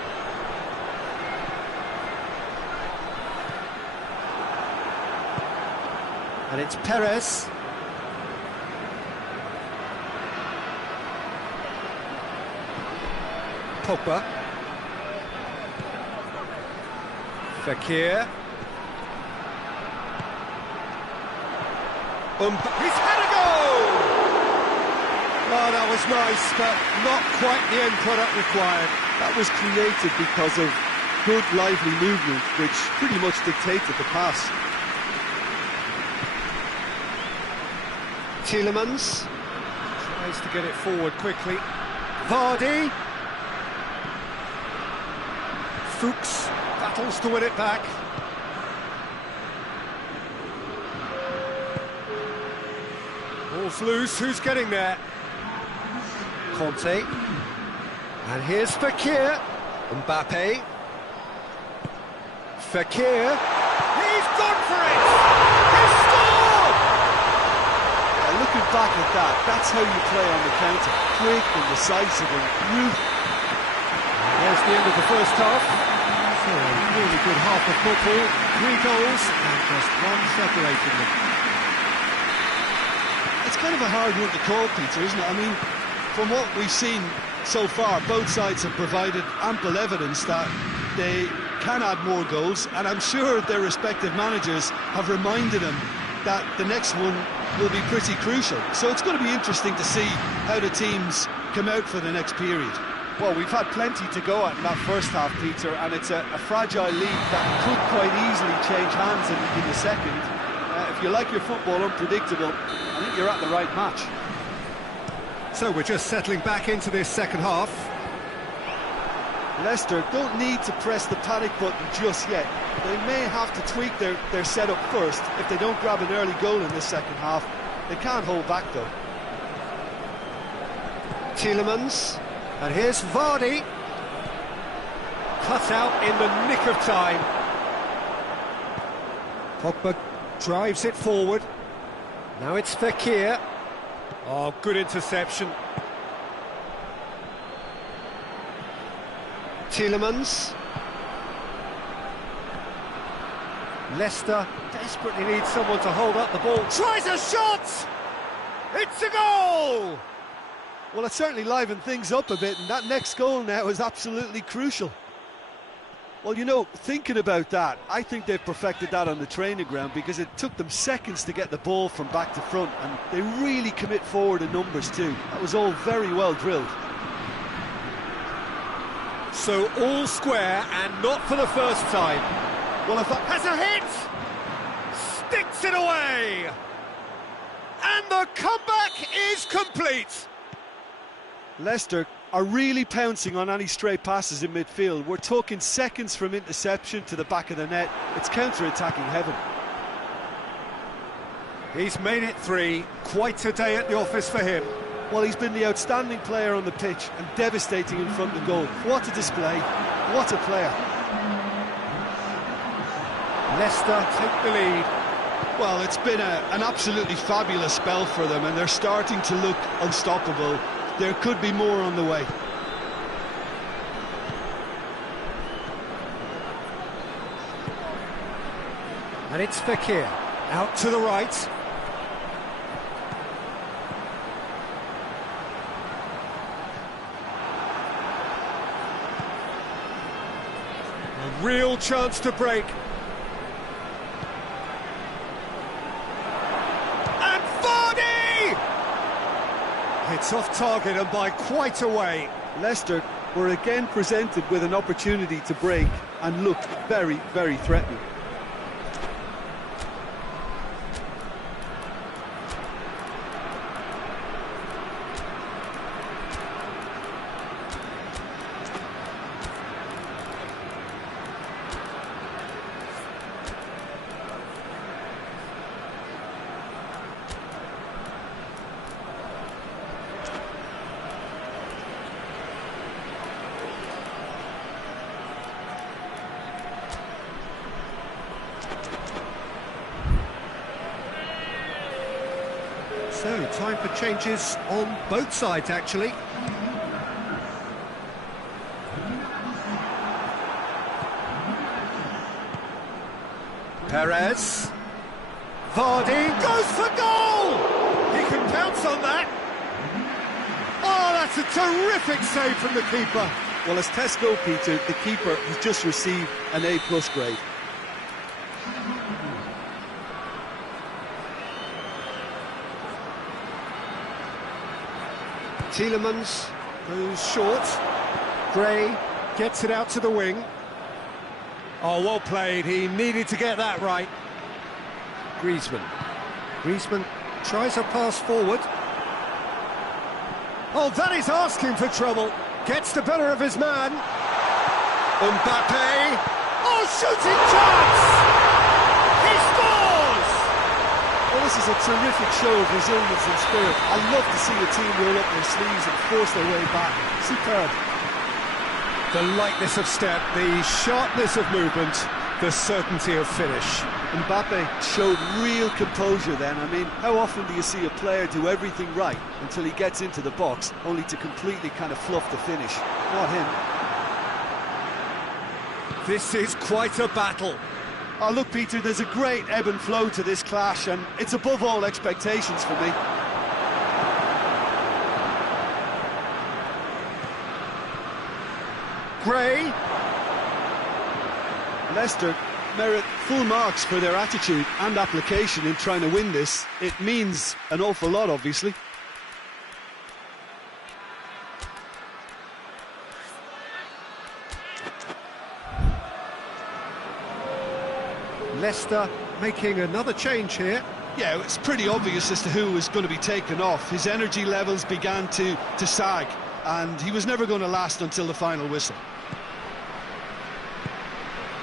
And it's Perez. Pogba. Fakir. He's had a goal! Oh, that was nice, but not quite the end product required. That was created because of good, lively movement, which pretty much dictated the pass. Tielemans tries to get it forward quickly. Vardy. Fuchs battles to win it back. Ball's loose, who's getting there? Conte. And here's Fakir. Mbappe. Fakir. He's gone for it! He's scored! Looking back at that, that's how you play on the counter. Quick and decisive and ruthless. There's the end of the first half. So a really good half of football. 3 goals and just one separating them. It's kind of a hard one to call, Peter, isn't it? I mean, from what we've seen so far, both sides have provided ample evidence that they can add more goals, and I'm sure their respective managers have reminded them that the next one will be pretty crucial. So it's going to be interesting to see how the teams come out for the next period. Well, we've had plenty to go at in that first half, Peter, and it's a fragile lead that could quite easily change hands in the second. If you like your football unpredictable, I think you're at the right match. So we're just settling back into this second half. Leicester don't need to press the panic button just yet. They may have to tweak their setup first. If they don't grab an early goal in this second half, they can't hold back though. Tielemans. And here's Vardy. Cut out in the nick of time. Pogba drives it forward. Now it's Fakir. Oh, good interception. Tielemans. Leicester desperately needs someone to hold up the ball. Tries a shot! It's a goal! Well, it certainly livened things up a bit, and that next goal now is absolutely crucial. Well, you know, thinking about that, I think they've perfected that on the training ground because it took them seconds to get the ball from back to front, and they really commit forward in numbers too. That was all very well drilled. So all square, and not for the first time. Well, if that has a hit! puts it away! And the comeback is complete! Leicester are really pouncing on any stray passes in midfield. We're talking seconds from interception to the back of the net. It's counter-attacking heaven. He's made it 3, quite a day at the office for him. Well, he's been the outstanding player on the pitch and devastating in front of the goal. What a display, what a player. Leicester take the lead. Well, it's been an absolutely fabulous spell for them, and they're starting to look unstoppable. There could be more on the way. And it's Fekir, out to the right. A real chance to break. And Vardy! It's off target and by quite a way. Leicester were again presented with an opportunity to break and looked very, very threatening. So, time for changes on both sides, actually. Perez. Vardy goes for goal! He can pounce on that. Oh, that's a terrific save from the keeper. Well, as tests go, Peter, the keeper has just received an A+ grade. Tielemans goes short. Gray gets it out to the wing. Oh, well played. He needed to get that right. Griezmann. Griezmann tries a pass forward. Oh, that is asking for trouble. Gets the better of his man. Mbappe. Oh, shooting chance! He scores! Well, this is a terrific show of resilience and spirit. I love to see a team roll up their sleeves and force their way back. Superb. The lightness of step, the sharpness of movement, the certainty of finish. Mbappe showed real composure then. I mean, how often do you see a player do everything right until he gets into the box, only to completely kind of fluff the finish? Not him. This is quite a battle. Oh, look, Peter, there's a great ebb and flow to this clash, and it's above all expectations for me. Gray. Leicester merit full marks for their attitude and application in trying to win this. It means an awful lot, obviously. Leicester making another change here. Yeah, it's pretty obvious as to who was going to be taken off. His energy levels began to sag, and he was never going to last until the final whistle.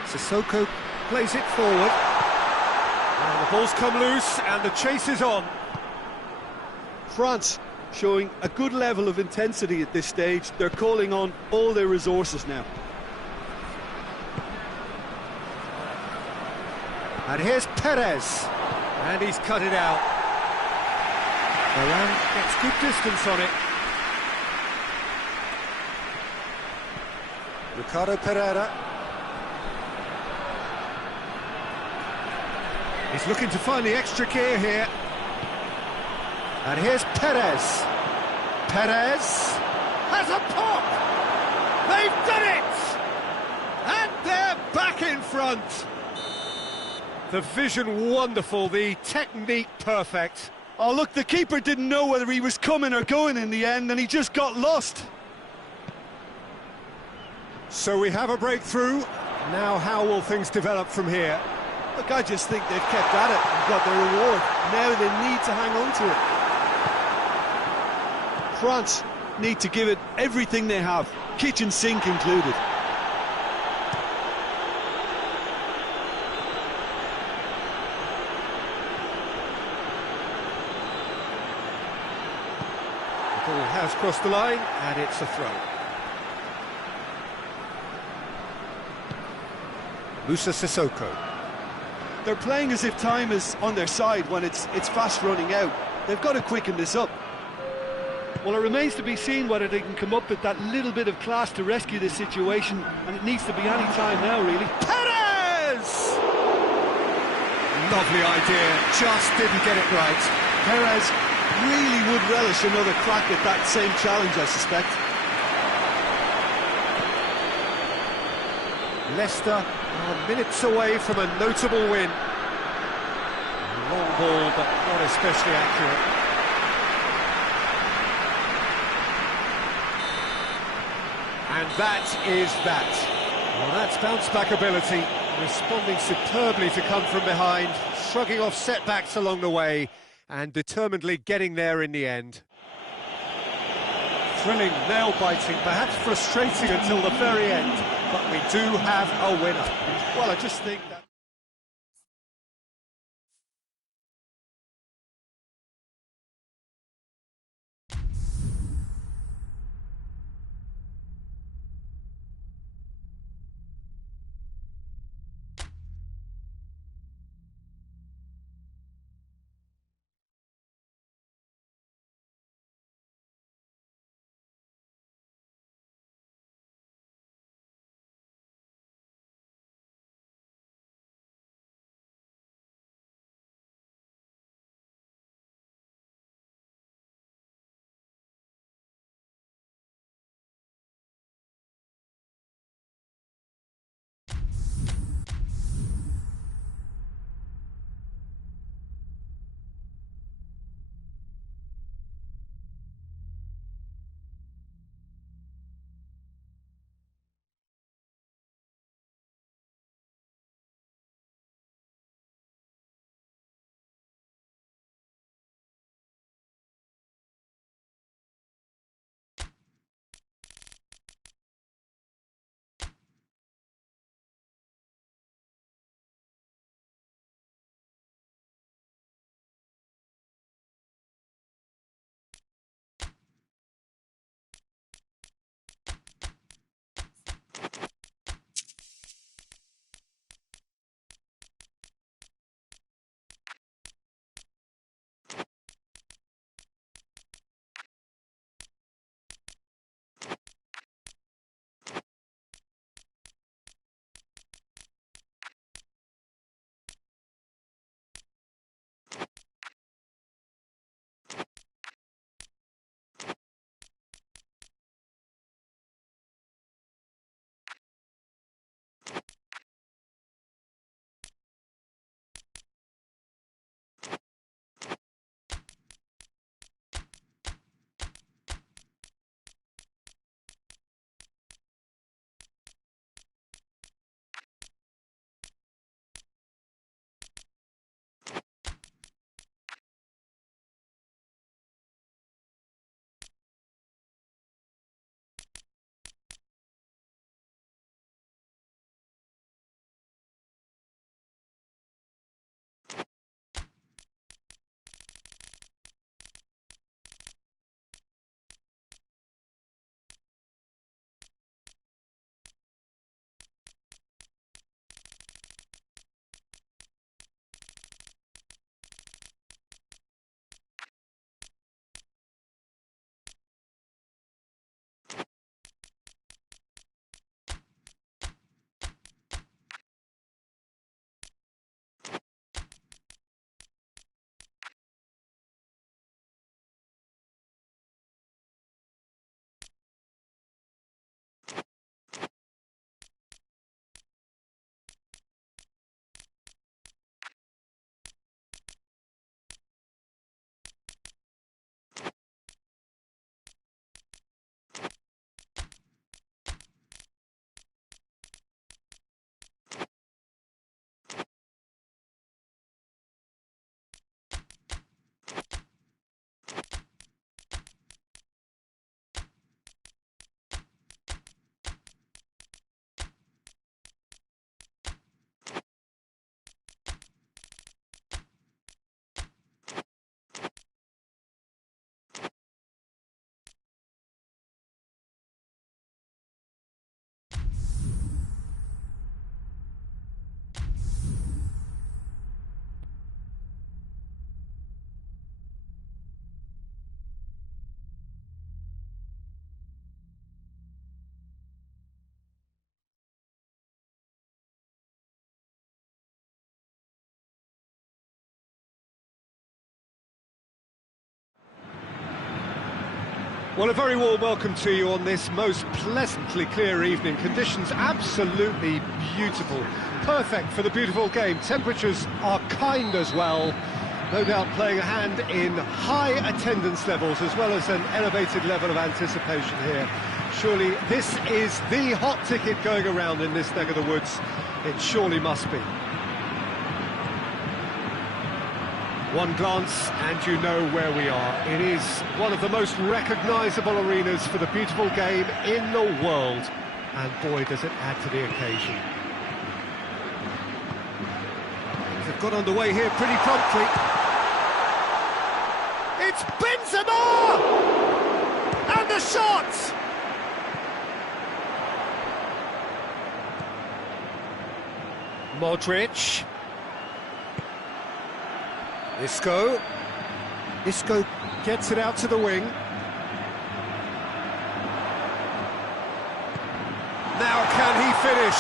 Sissoko plays it forward. And the ball's come loose and the chase is on. France showing a good level of intensity at this stage. They're calling on all their resources now. And here's Perez. And he's cut it out. Varane gets good distance on it. Ricardo Pereira. He's looking to find the extra gear here. And here's Perez. Perez has a pop! They've done it! And they're back in front! The vision wonderful, the technique perfect. Oh, look, the keeper didn't know whether he was coming or going in the end, and he just got lost. So we have a breakthrough. Now how will things develop from here? Look, I just think they've kept at it and got their reward. Now they need to hang on to it. France need to give it everything they have, kitchen sink included. The ball has crossed the line, and it's a throw. Musa Sissoko. They're playing as if time is on their side when it's fast running out. They've got to quicken this up. Well, it remains to be seen whether they can come up with that little bit of class to rescue this situation, and it needs to be any time now, really. Perez! Lovely idea, just didn't get it right. Perez really would relish another crack at that same challenge, I suspect. Leicester are minutes away from a notable win. Long ball, but not especially accurate. And that is that. Well, that's bounce-back ability, responding superbly to come from behind, shrugging off setbacks along the way, and determinedly getting there in the end. Thrilling, nail-biting, perhaps frustrating until the very end, but we do have a winner. Well, I just think that... Well, a very warm welcome to you on this most pleasantly clear evening. Conditions absolutely beautiful. Perfect for the beautiful game. Temperatures are kind as well. No doubt playing a hand in high attendance levels as well as an elevated level of anticipation here. Surely this is the hot ticket going around in this neck of the woods. It surely must be. One glance and you know where we are. It is one of the most recognisable arenas for the beautiful game in the world. And boy, does it add to the occasion. They've got underway here pretty promptly. It's Benzema! And the shot! Modric. Isco gets it out to the wing. Now can he finish?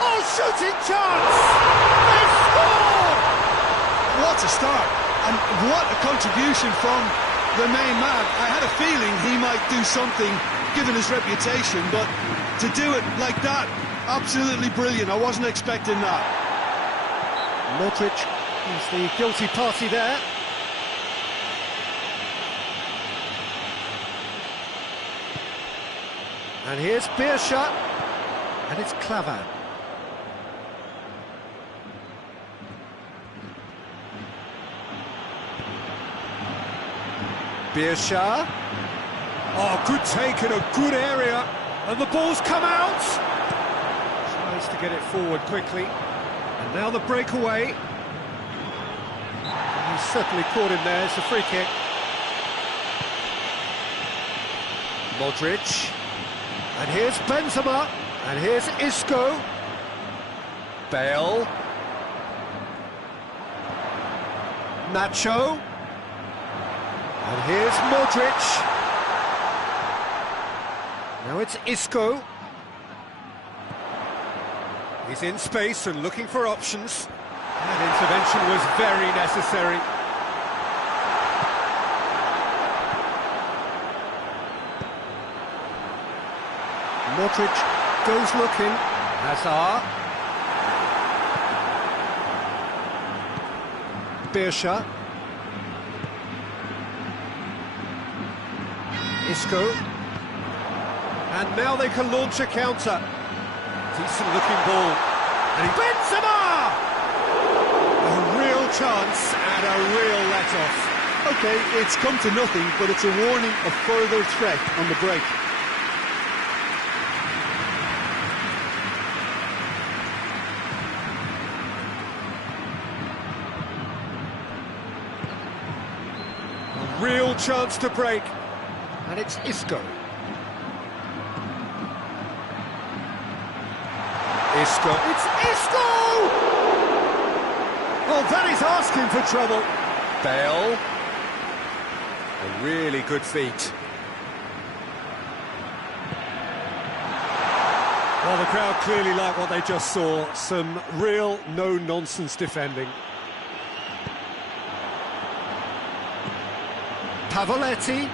Oh, shooting chance! They score! What a start, and what a contribution from the main man. I had a feeling he might do something, given his reputation, but to do it like that, absolutely brilliant. I wasn't expecting that. Modric is the guilty party there. And here's Beershot, and it's Clavan. Beershot. Oh, good take in a good area, and the ball's come out. Tries to get it forward quickly, and now the breakaway. He's certainly caught him there. It's a free kick. Modric. And here's Benzema. And here's Isco. Bale. Nacho. And here's Modric. Now it's Isco. He's in space and looking for options. That intervention was very necessary. Modric goes looking. Hazard. Beershot. Isco. And now they can launch a counter. Decent looking ball. And Benzema! A real chance and a real let-off. Okay, it's come to nothing, but it's a warning of further threat on the break. A real chance to break. And it's Isco. Isco. It's Isco! Oh, that is asking for trouble. Bale. A really good feat. Well, the crowd clearly like what they just saw. Some real no-nonsense defending. Pavoletti.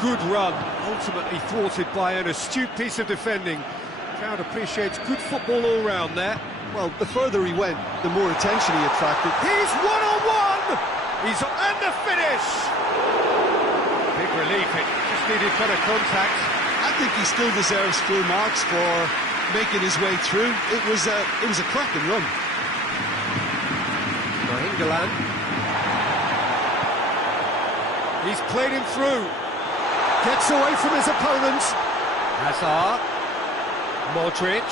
Good run, ultimately thwarted by an astute piece of defending. Crowd appreciates good football all round there. Well, the further he went, the more attention he attracted. He's one-on-one! He's and the finish! Big relief, it just needed better contact. I think he still deserves full marks for making his way through. It was a cracking run. Nainggolan. He's played him through. Gets away from his opponent. Hazard. Modric.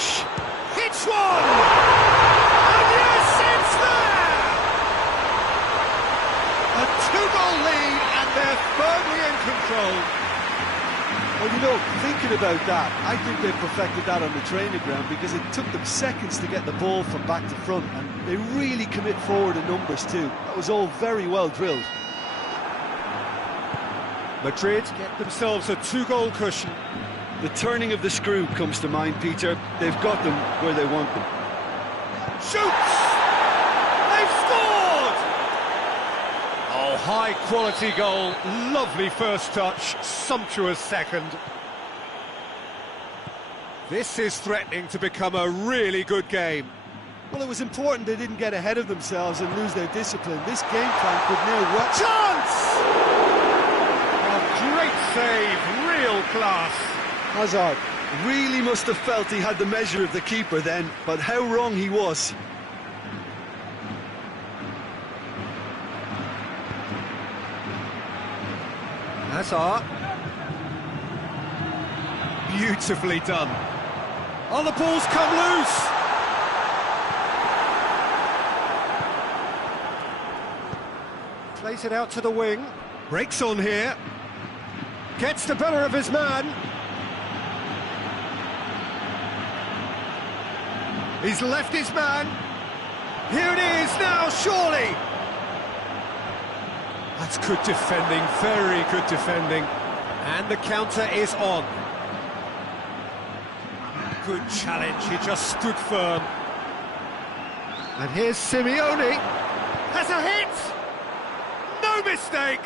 Hits one! And yes, it's there! A two-goal lead, and they're firmly in control. Well, you know, thinking about that, I think they perfected that on the training ground because it took them seconds to get the ball from back to front, and they really commit forward in numbers too. That was all very well drilled. Madrid get themselves a two-goal cushion. The turning of the screw comes to mind, Peter. They've got them where they want them. Shoots! They've scored! Oh, high-quality goal. Lovely first touch, sumptuous second. This is threatening to become a really good game. Well, it was important they didn't get ahead of themselves and lose their discipline. This game plan could now work. Chance! A great save, real class. Hazard really must have felt he had the measure of the keeper then, but how wrong he was. Hazard. Beautifully done. Oh, the ball's come loose. Plays it out to the wing. Breaks on here. Gets the better of his man. He's left his man. Here it is now, surely. That's good defending, very good defending. And the counter is on. Good challenge, he just stood firm. And here's Simeone. Has a hit! No mistake!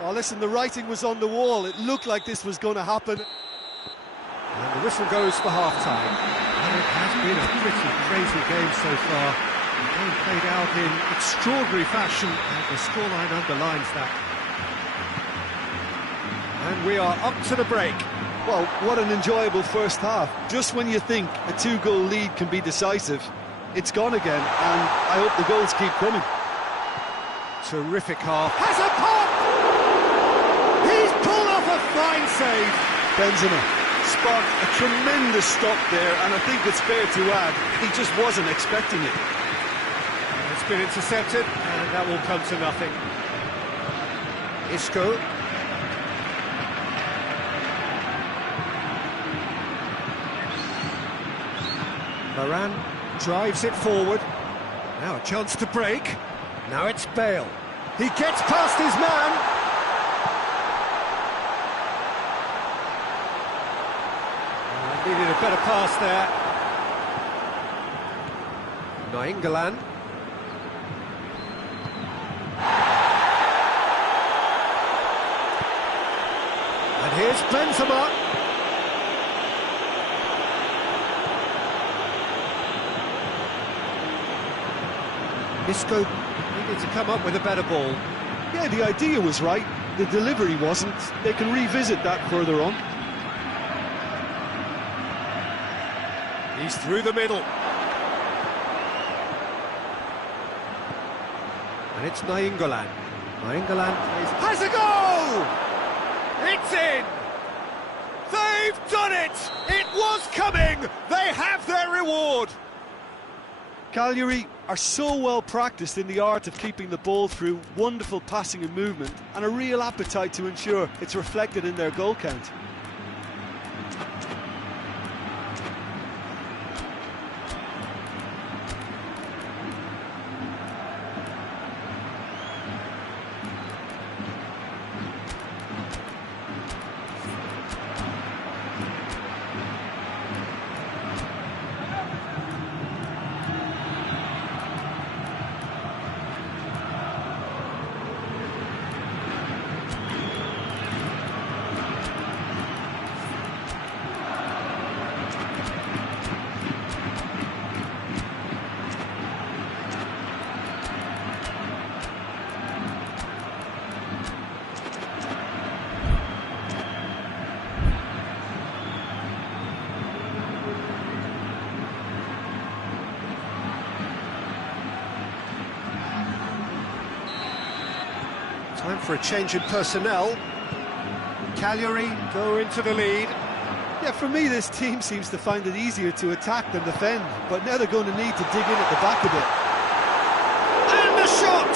Oh, listen, the writing was on the wall. It looked like this was going to happen. And the whistle goes for half-time. And it has been a pretty crazy game so far. The game played out in extraordinary fashion, and the scoreline underlines that. And we are up to the break. Well, what an enjoyable first half. Just when you think a two-goal lead can be decisive, it's gone again, and I hope the goals keep coming. Terrific half. Has a pop! He's pulled off a fine save. Benzema sparked a tremendous stop there, and I think it's fair to add, he just wasn't expecting it. It's been intercepted, and that will come to nothing. Isco. Varane drives it forward. Now a chance to break. Now it's Bale. He gets past his man. Needed a better pass there. Nainggolan. And here's Benzema. Isco needed to come up with a better ball. Yeah, the idea was right, the delivery wasn't. They can revisit that further on. He's through the middle. And it's Nainggolan. Nainggolan has a goal! It's in! They've done it! It was coming! They have their reward! Cagliari are so well practiced in the art of keeping the ball through, wonderful passing and movement, and a real appetite to ensure it's reflected in their goal count. Time for a change in personnel. Cagliari go into the lead. Yeah, for me, this team seems to find it easier to attack than defend, but now they're going to need to dig in at the back a bit. And the shot!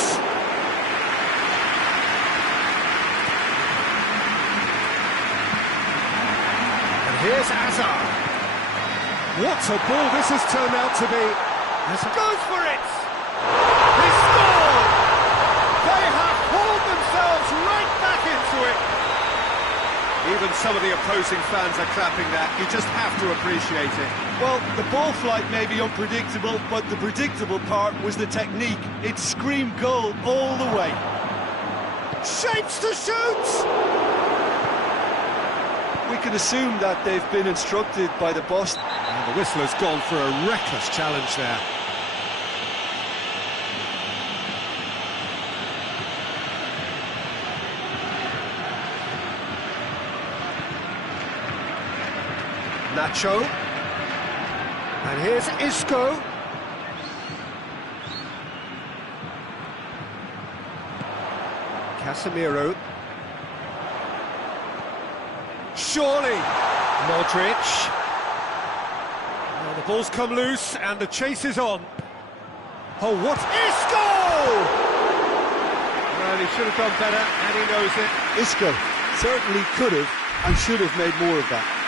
And here's Hazard. What a ball this has turned out to be. Hazard goes for it! He scored! They have hauled themselves right back into it. Even some of the opposing fans are clapping that. You just have to appreciate it. Well, the ball flight may be unpredictable, but the predictable part was the technique. It screamed goal all the way. Shapes to shoot! We can assume that they've been instructed by the boss. And the whistler's gone for a reckless challenge there. Nacho. And here's Isco. Casemiro. Surely. Modric. Now the ball's come loose and the chase is on. Oh, what? Isco! Well, he should have done better and he knows it. Isco certainly could have and should have made more of that.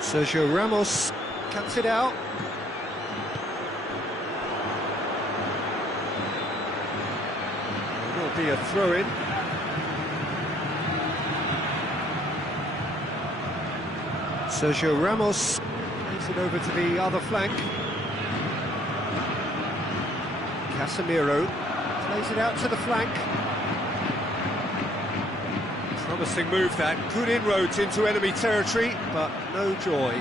Sergio Ramos cuts it out. It will be a throw-in. Sergio Ramos plays it over to the other flank. Casemiro plays it out to the flank. Promising move that, good inroads into enemy territory, but no joy.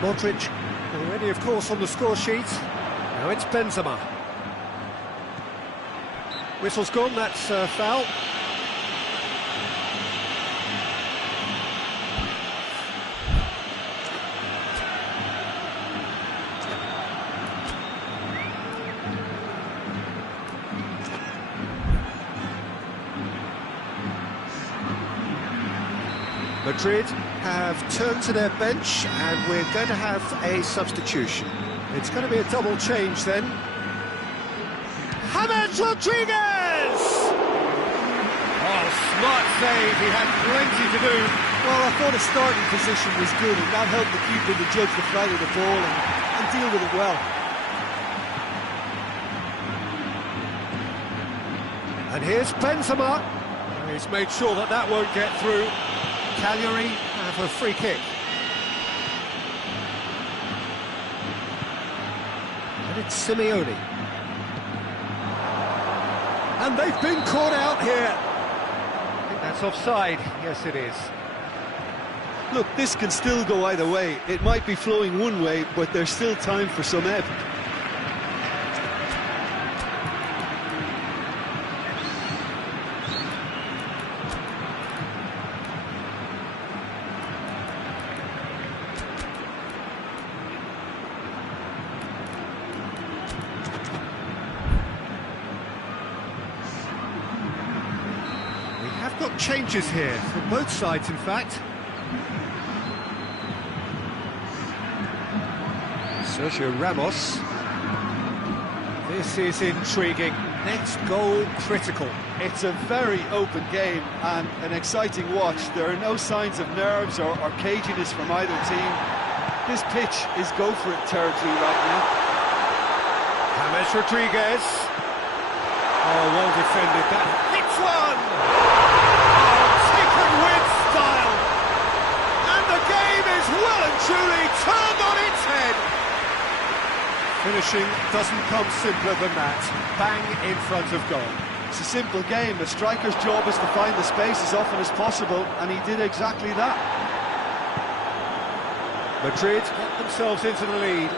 Modric already, of course, on the score sheet. Now it's Benzema. Whistle's gone, that's foul. Madrid have turned to their bench and we're going to have a substitution. It's going to be a double change then. James Rodriguez! Oh, smart save, he had plenty to do. Well, I thought his starting position was good and that helped the keeper to judge the flight of the ball and deal with it well. And here's Benzema. He's made sure that that won't get through. Cagliari have a free kick. And it's Simeone. And they've been caught out here. I think that's offside. Yes, it is. Look, this can still go either way. It might be flowing one way, but there's still time for some ebb. Got changes here from both sides, in fact. Sergio Ramos. This is intriguing. Next goal critical. It's a very open game and an exciting watch. There are no signs of nerves or caginess from either team. This pitch is go-for-it territory right now. James Rodriguez. Oh, well defended. That hits one! With style, and the game is well and truly turned on its head. Finishing doesn't come simpler than that. Bang in front of goal. It's a simple game. A striker's job is to find the space as often as possible, and he did exactly that. Madrid get themselves into the lead.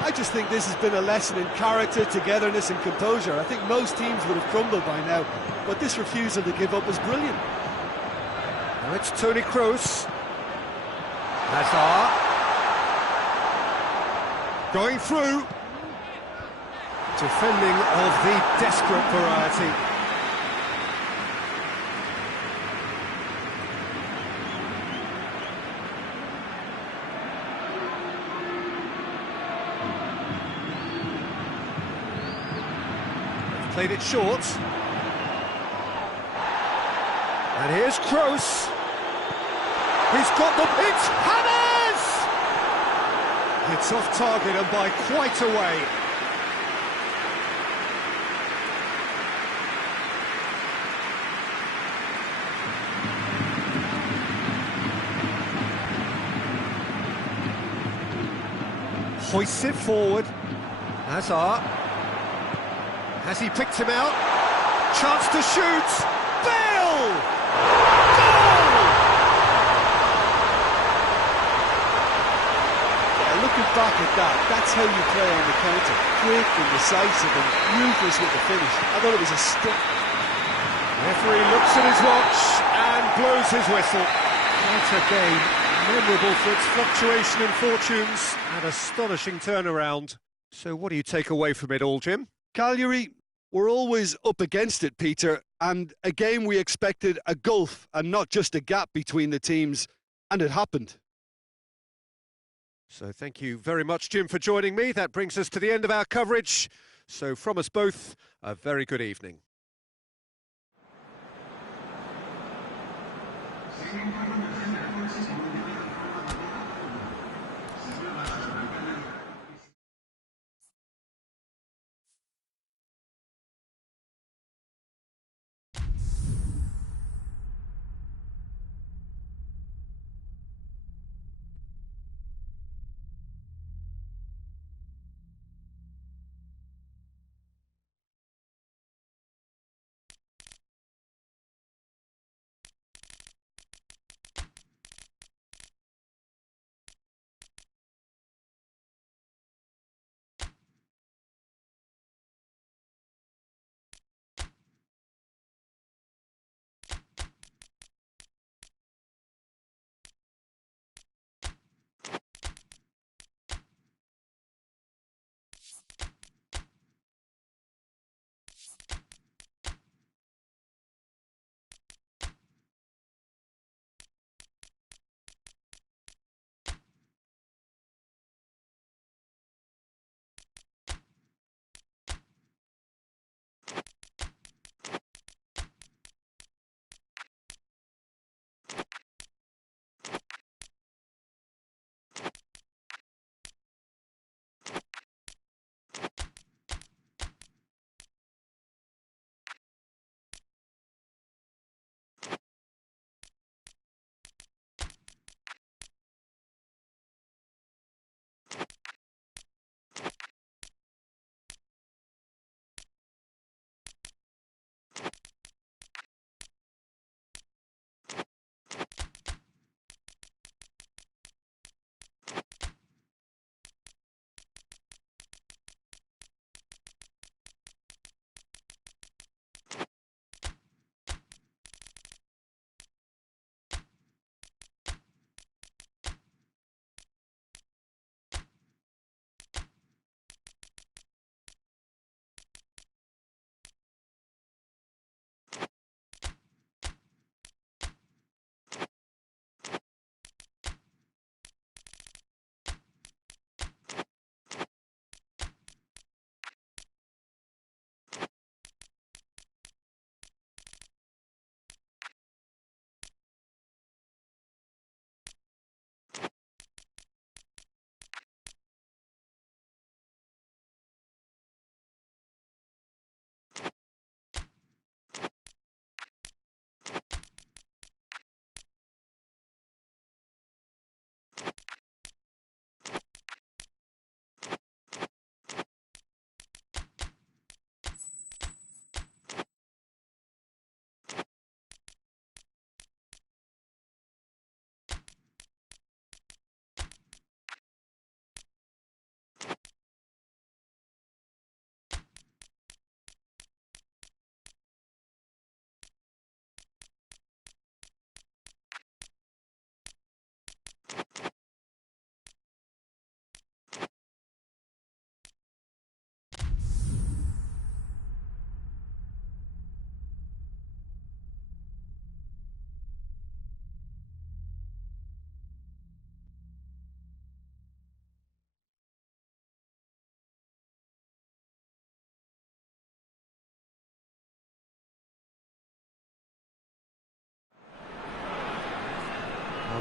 I just think this has been a lesson in character, togetherness and composure. I think most teams would have crumbled by now, but this refusal to give up is brilliant. Now it's Toni Kroos. Hazard. Going through. Defending of the desperate variety. played it short. And here's Kroos. He's got the pitch. Hammers! It's off target and by quite a way. Hoists it forward. Hazard. Has he picked him out? Chance to shoot. Bale! Goal! Yeah, looking back at that, that's how you play on the counter. Quick and decisive and ruthless with the finish. I thought it was a Referee looks at his watch and blows his whistle. What a game. Memorable for its fluctuation in fortunes and astonishing turnaround. So what do you take away from it all, Jim? Cagliari were always up against it, Peter, and a game we expected a gulf and not just a gap between the teams, and it happened. So thank you very much, Jim, for joining me. That brings us to the end of our coverage. So from us both, a very good evening.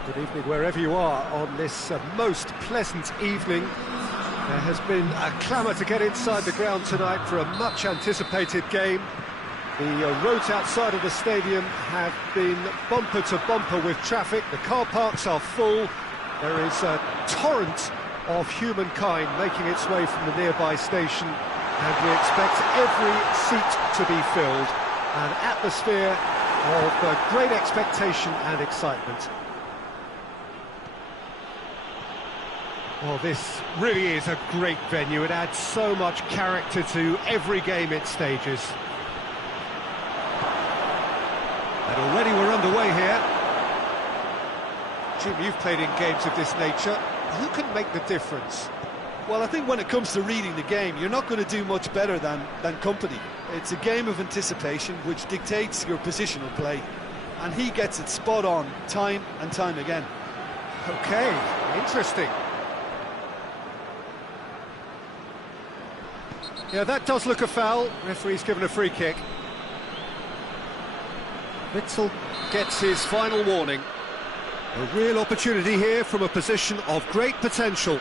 Good evening wherever you are on this most pleasant evening. There has been a clamour to get inside the ground tonight for a much anticipated game. The roads outside of the stadium have been bumper to bumper with traffic. The car parks are full. There is a torrent of humankind making its way from the nearby station, and we expect every seat to be filled. An atmosphere of great expectation and excitement. Well, this really is a great venue. It adds so much character to every game it stages. And already we're underway here. Jim, you've played in games of this nature. Who can make the difference? Well, I think when it comes to reading the game, you're not going to do much better than company. It's a game of anticipation which dictates your positional play, and he gets it spot on time and time again. Okay, interesting. Yeah, that does look a foul. Referee's given a free kick. Witzel gets his final warning. A real opportunity here from a position of great potential.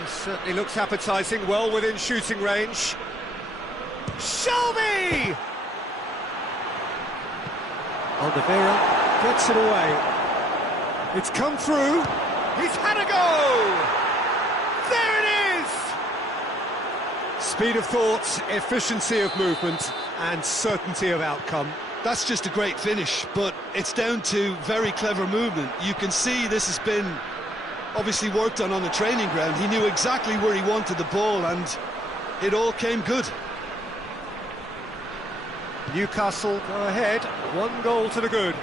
This certainly looks appetising, well within shooting range. Shelby! Alderweireld gets it away. It's come through. He's had a go! There it is! Speed of thought, efficiency of movement, and certainty of outcome. That's just a great finish, but it's down to very clever movement. You can see this has been obviously worked on the training ground. He knew exactly where he wanted the ball, and it all came good. Newcastle go ahead, 1 goal to the good.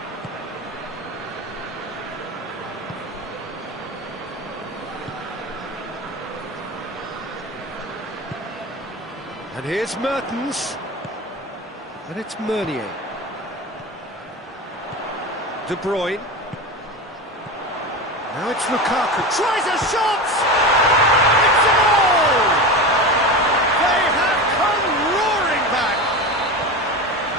And here's Mertens. And it's Meunier. De Bruyne. Now it's Lukaku. Tries a shot! It's a goal! They have come roaring back!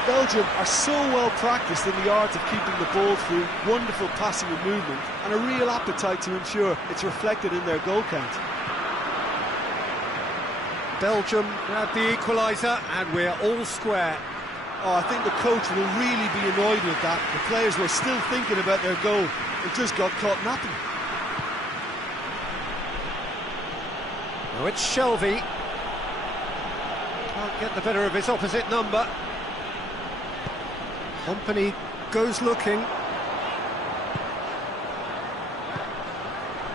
Belgium are so well practiced in the art of keeping the ball through, wonderful passing and movement, and a real appetite to ensure it's reflected in their goal count. Belgium grab the equaliser, and we're all square. Oh, I think the coach will really be annoyed with that. The players were still thinking about their goal and just got caught napping. Now it's Shelby. Can't get the better of his opposite number. Company goes looking.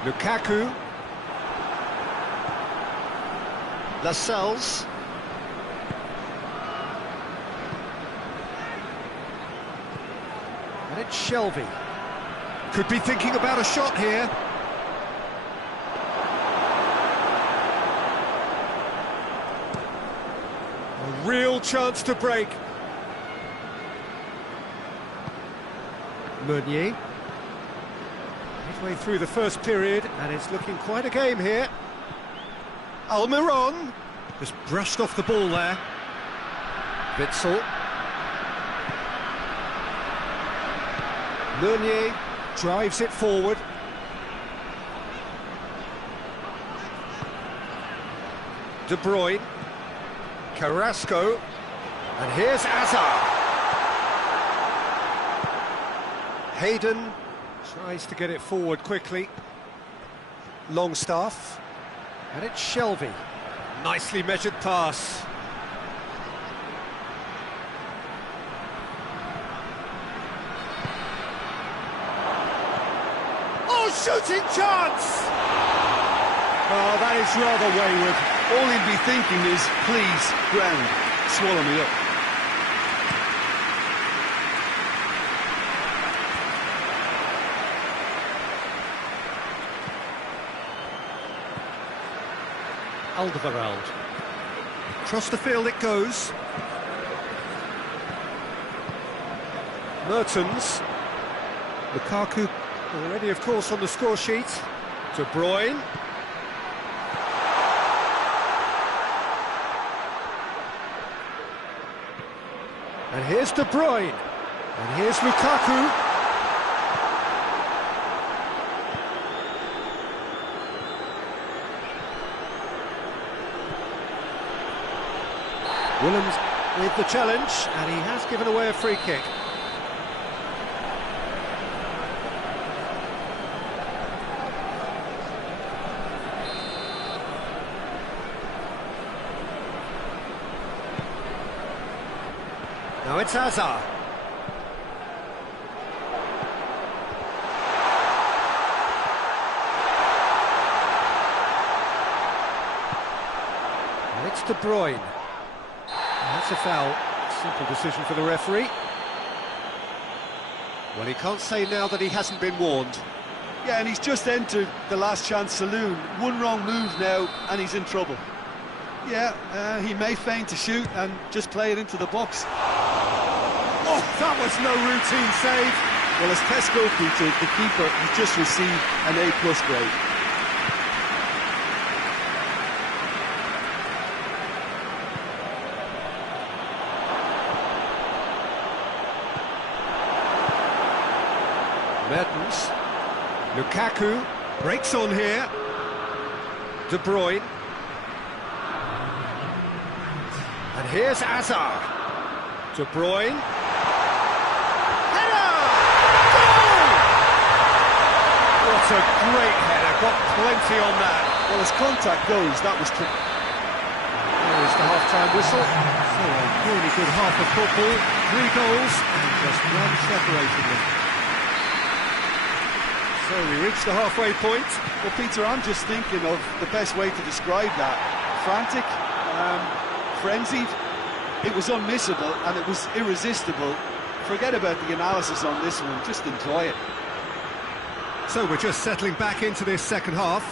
Lukaku. Lascelles. And it's Shelby. Could be thinking about a shot here. A real chance to break. Meunier. Midway through the first period, and it's looking quite a game here. Almiron just brushed off the ball there. Witzel. Meunier drives it forward. De Bruyne. Carrasco. And here's Hazard. Hayden tries to get it forward quickly. Longstaff. And it's Shelby. Nicely measured pass. Shooting chance! Oh, that is rather wayward. All he'd be thinking is, please, ground, swallow me up. Alderweireld. Across the field it goes. Mertens. Lukaku already, of course, on the score sheet. De Bruyne. And here's De Bruyne. And here's Lukaku. Willems with the challenge, and he has given away a free kick. Now it's Hazard. And it's De Bruyne. That's a foul. Simple decision for the referee. Well, he can't say now that he hasn't been warned. Yeah, and he's just entered the last chance saloon. One wrong move now, and he's in trouble. Yeah, he may feign to shoot and just play it into the box. Oh, that was no routine save. Well, as Tesco Peter, the keeper, has just received an A+ grade. Mertens. Lukaku breaks on here. De Bruyne. And here's Hazard. De Bruyne. Header! Goal! What a great header, got plenty on that. Well, as contact goes, that was tricky. There is the half-time whistle. So a really good half of football. 3 goals and just one separating them. So we reach the halfway point. Well, Peter, I'm just thinking of the best way to describe that. Frantic, frenzied. It was unmissable and it was irresistible. Forget about the analysis on this one, just enjoy it. So we're just settling back into this second half.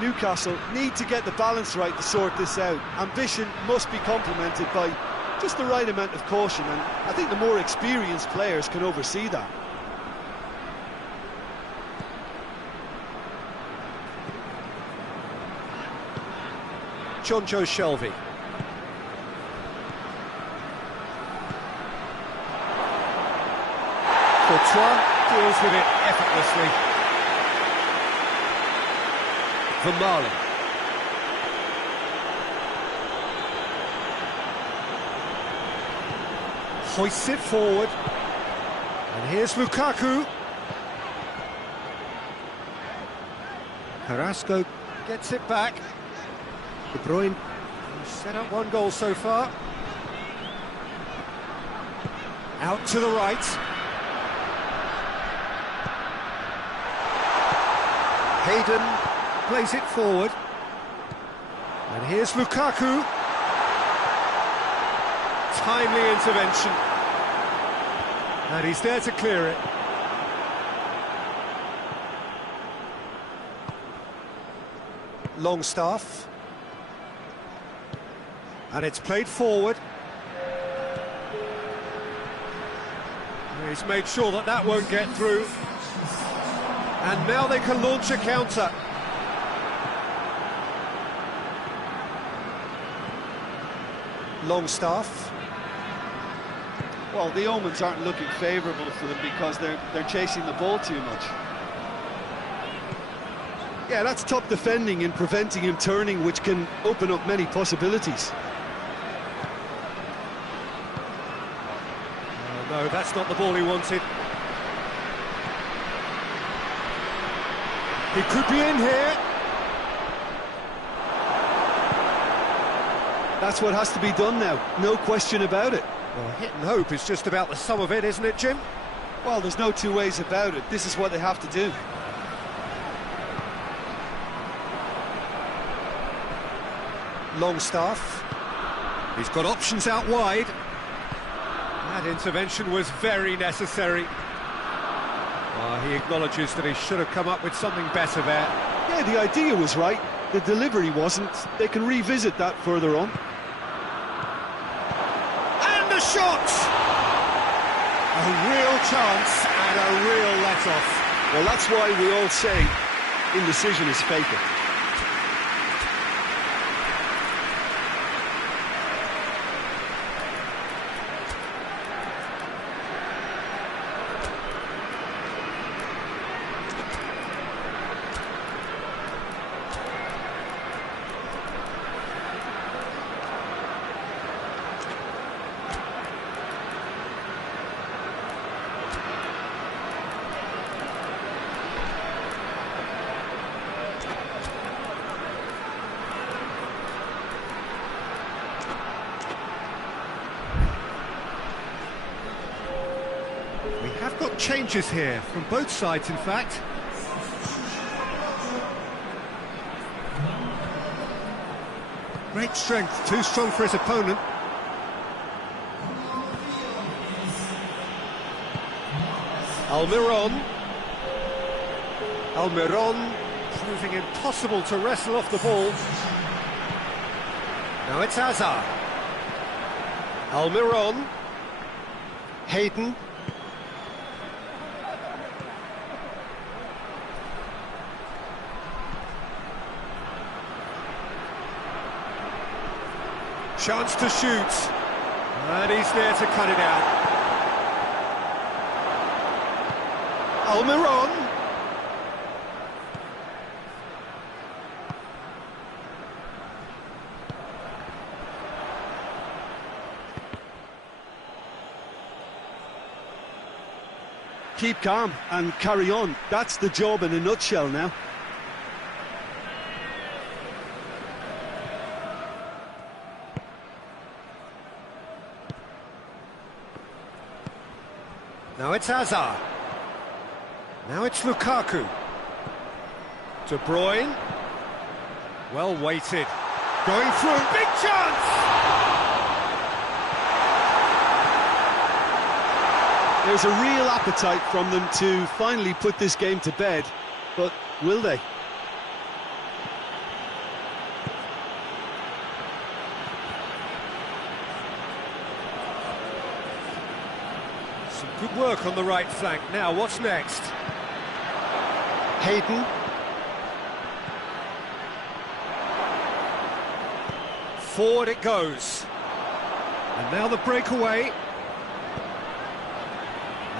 Newcastle need to get the balance right to sort this out. Ambition must be complemented by just the right amount of caution, and I think the more experienced players can oversee that. Jonjo Shelvey. Courtois deals with it effortlessly. Vermaelen. Hoists it forward. And here's Lukaku. Carrasco gets it back. De Bruyne set up 1 goal so far. Out to the right. Hayden plays it forward. And here's Lukaku. Timely intervention. And he's there to clear it. Longstaff. And it's played forward. He's made sure that that won't get through. And now they can launch a counter. Longstaff. Well, the omens aren't looking favourable for them because they're chasing the ball too much. Yeah, that's top defending and preventing him turning, which can open up many possibilities. No, that's not the ball he wanted. He could be in here. That's what has to be done now, no question about it. Well, hit and hope is just about the sum of it, isn't it, Jim? Well, there's no two ways about it. This is what they have to do. Longstaff. He's got options out wide. That intervention was very necessary. He acknowledges that he should have come up with something better there. Yeah, the idea was right. The delivery wasn't. They can revisit that further on. And the shot! A real chance and a real let-off. Well, that's why we all say indecision is fatal. We have got changes here from both sides, in fact. Great strength, too strong for his opponent. Almiron. Almiron proving impossible to wrestle off the ball. Now it's Hazard. Almiron. Hayden. Chance to shoot. And he's there to cut it out. Almiron. Keep calm and carry on. That's the job in a nutshell now. Now it's Hazard. Now it's Lukaku. De Bruyne. Well weighted. Going through. Big chance! There's a real appetite from them to finally put this game to bed, but will they? Some good work on the right flank. Now, what's next? Hayden. Forward it goes. And now the breakaway.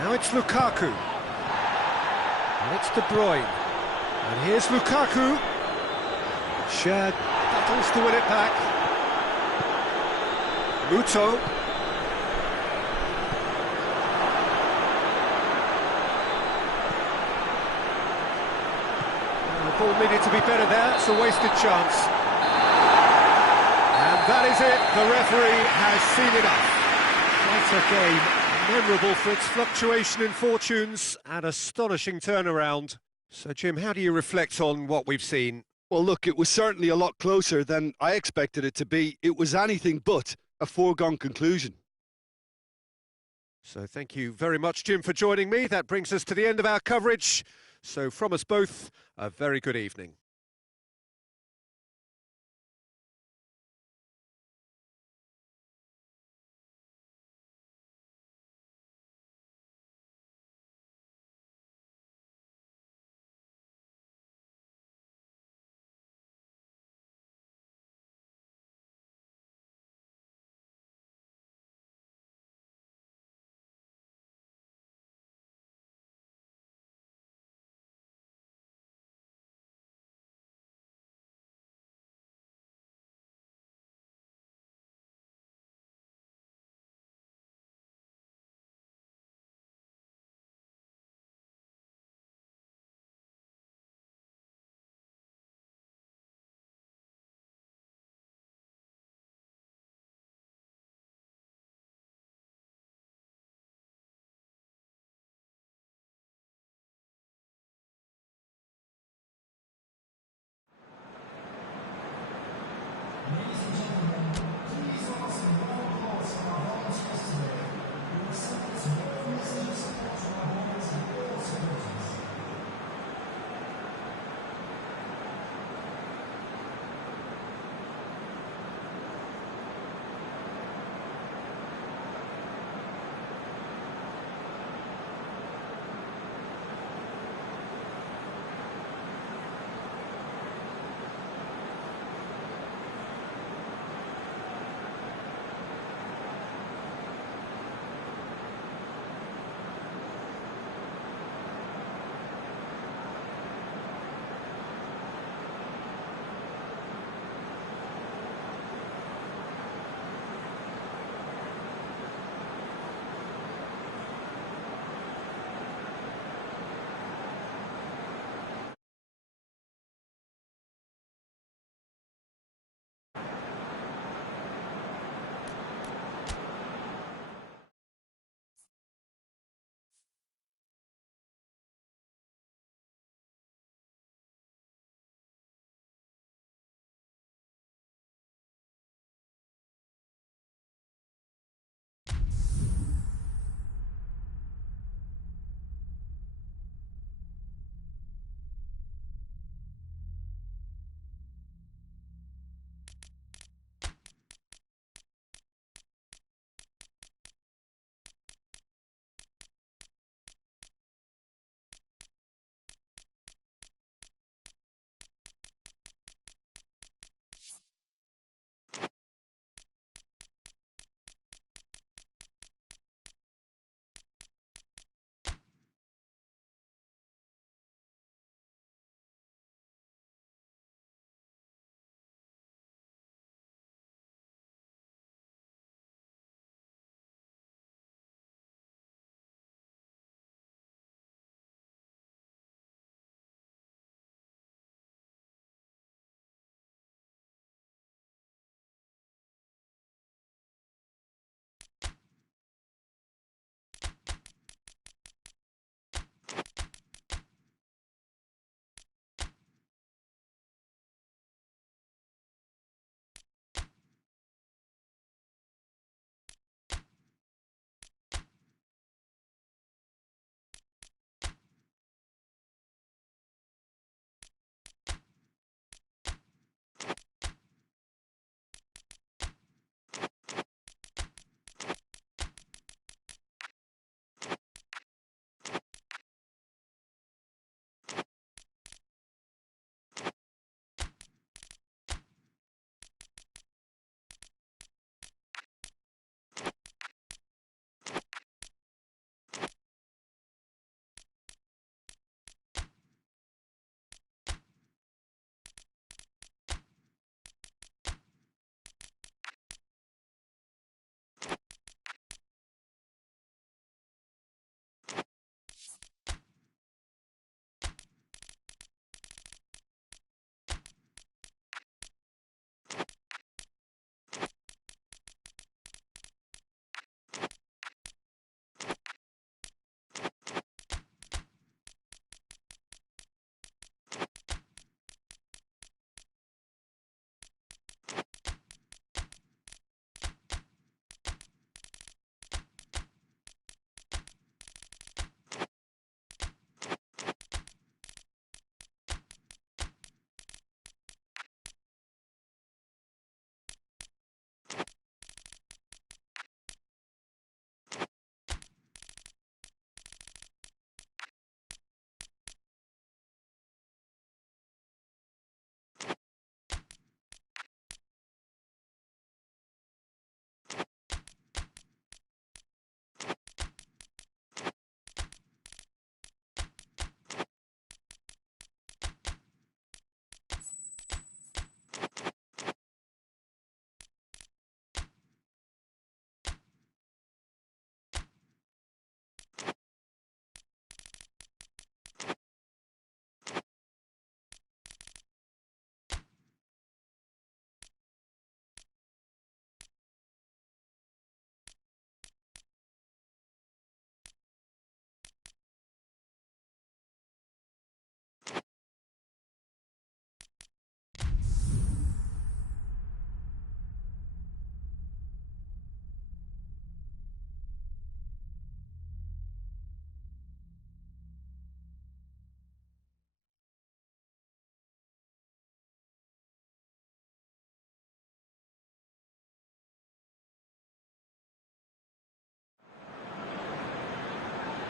Now it's Lukaku. And it's De Bruyne. And here's Lukaku. Shad battles to win it back. Muto. The ball needed to be better there. It's a wasted chance. And that is it. The referee has seen enough. What a game. Memorable for its fluctuation in fortunes and astonishing turnaround. So, Jim, how do you reflect on what we've seen? Well, look, it was certainly a lot closer than I expected it to be. It was anything but a foregone conclusion. So thank you very much, Jim, for joining me. That brings us to the end of our coverage. So from us both, a very good evening.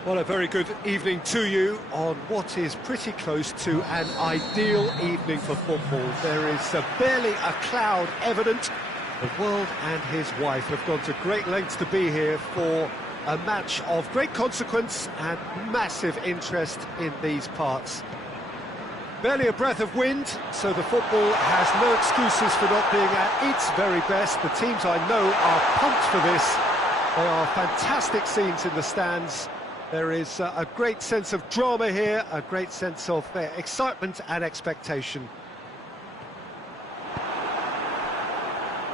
Well, a very good evening to you on what is pretty close to an ideal evening for football. There is barely a cloud evident. The world and his wife have gone to great lengths to be here for a match of great consequence and massive interest in these parts. Barely a breath of wind, so the football has no excuses for not being at its very best. The teams I know are pumped for this. There are fantastic scenes in the stands. There is a great sense of drama here, a great sense of excitement and expectation.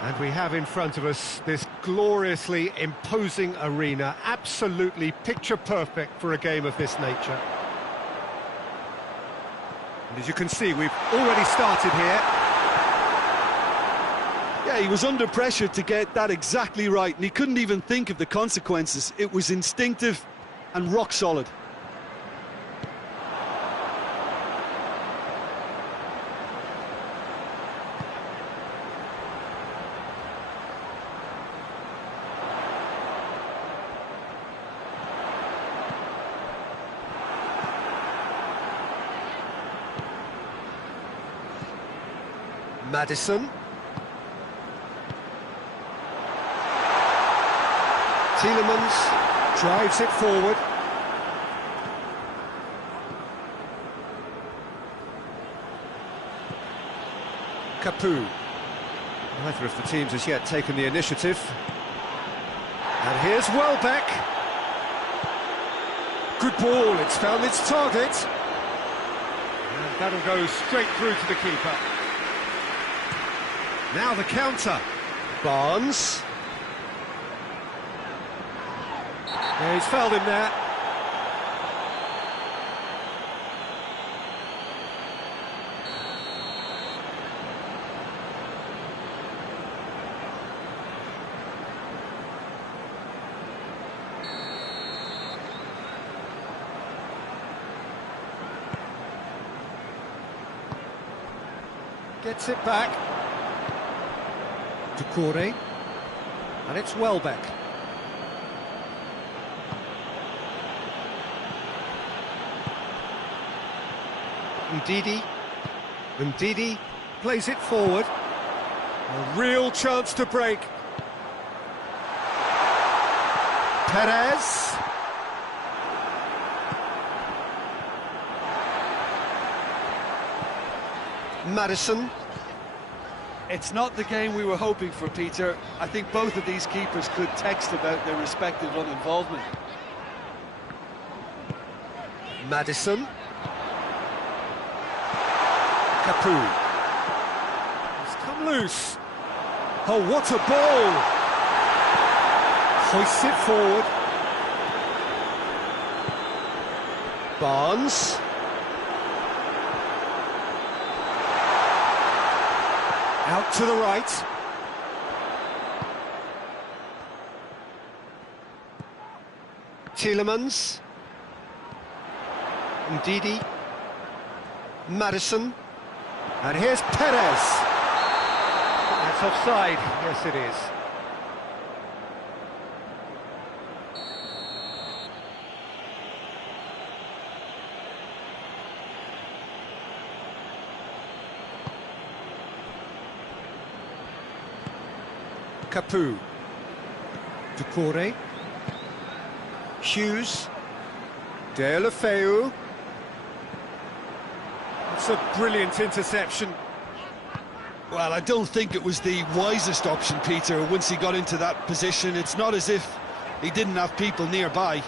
And we have in front of us this gloriously imposing arena, absolutely picture perfect for a game of this nature. And as you can see, we've already started here. Yeah, he was under pressure to get that exactly right, and he couldn't even think of the consequences. It was instinctive and rock solid. Maddison. Tielemans drives it forward. Capoue. Neither of the teams has yet taken the initiative. And here's Welbeck. Good ball, it's found its target. And that'll go straight through to the keeper. Now the counter. Barnes. Yeah, he's fouled him there. Gets it back. To Corey. And it's Welbeck. Ndidi plays it forward. A real chance to break. Perez. Maddison. It's not the game we were hoping for, Peter. I think both of these keepers could text about their respective uninvolvement. Maddison. Capoue. It's come loose. Oh, what a ball! Hoists it forward. Barnes. Out to the right. Tielemans. Ndidi. Maddison. And here's Perez. That's offside. Yes, it is. Capoue. To Corey. Hughes. Deulofeu. It's a brilliant interception. Well, I don't think it was the wisest option, Peter, once he got into that position. It's not as if he didn't have people nearby.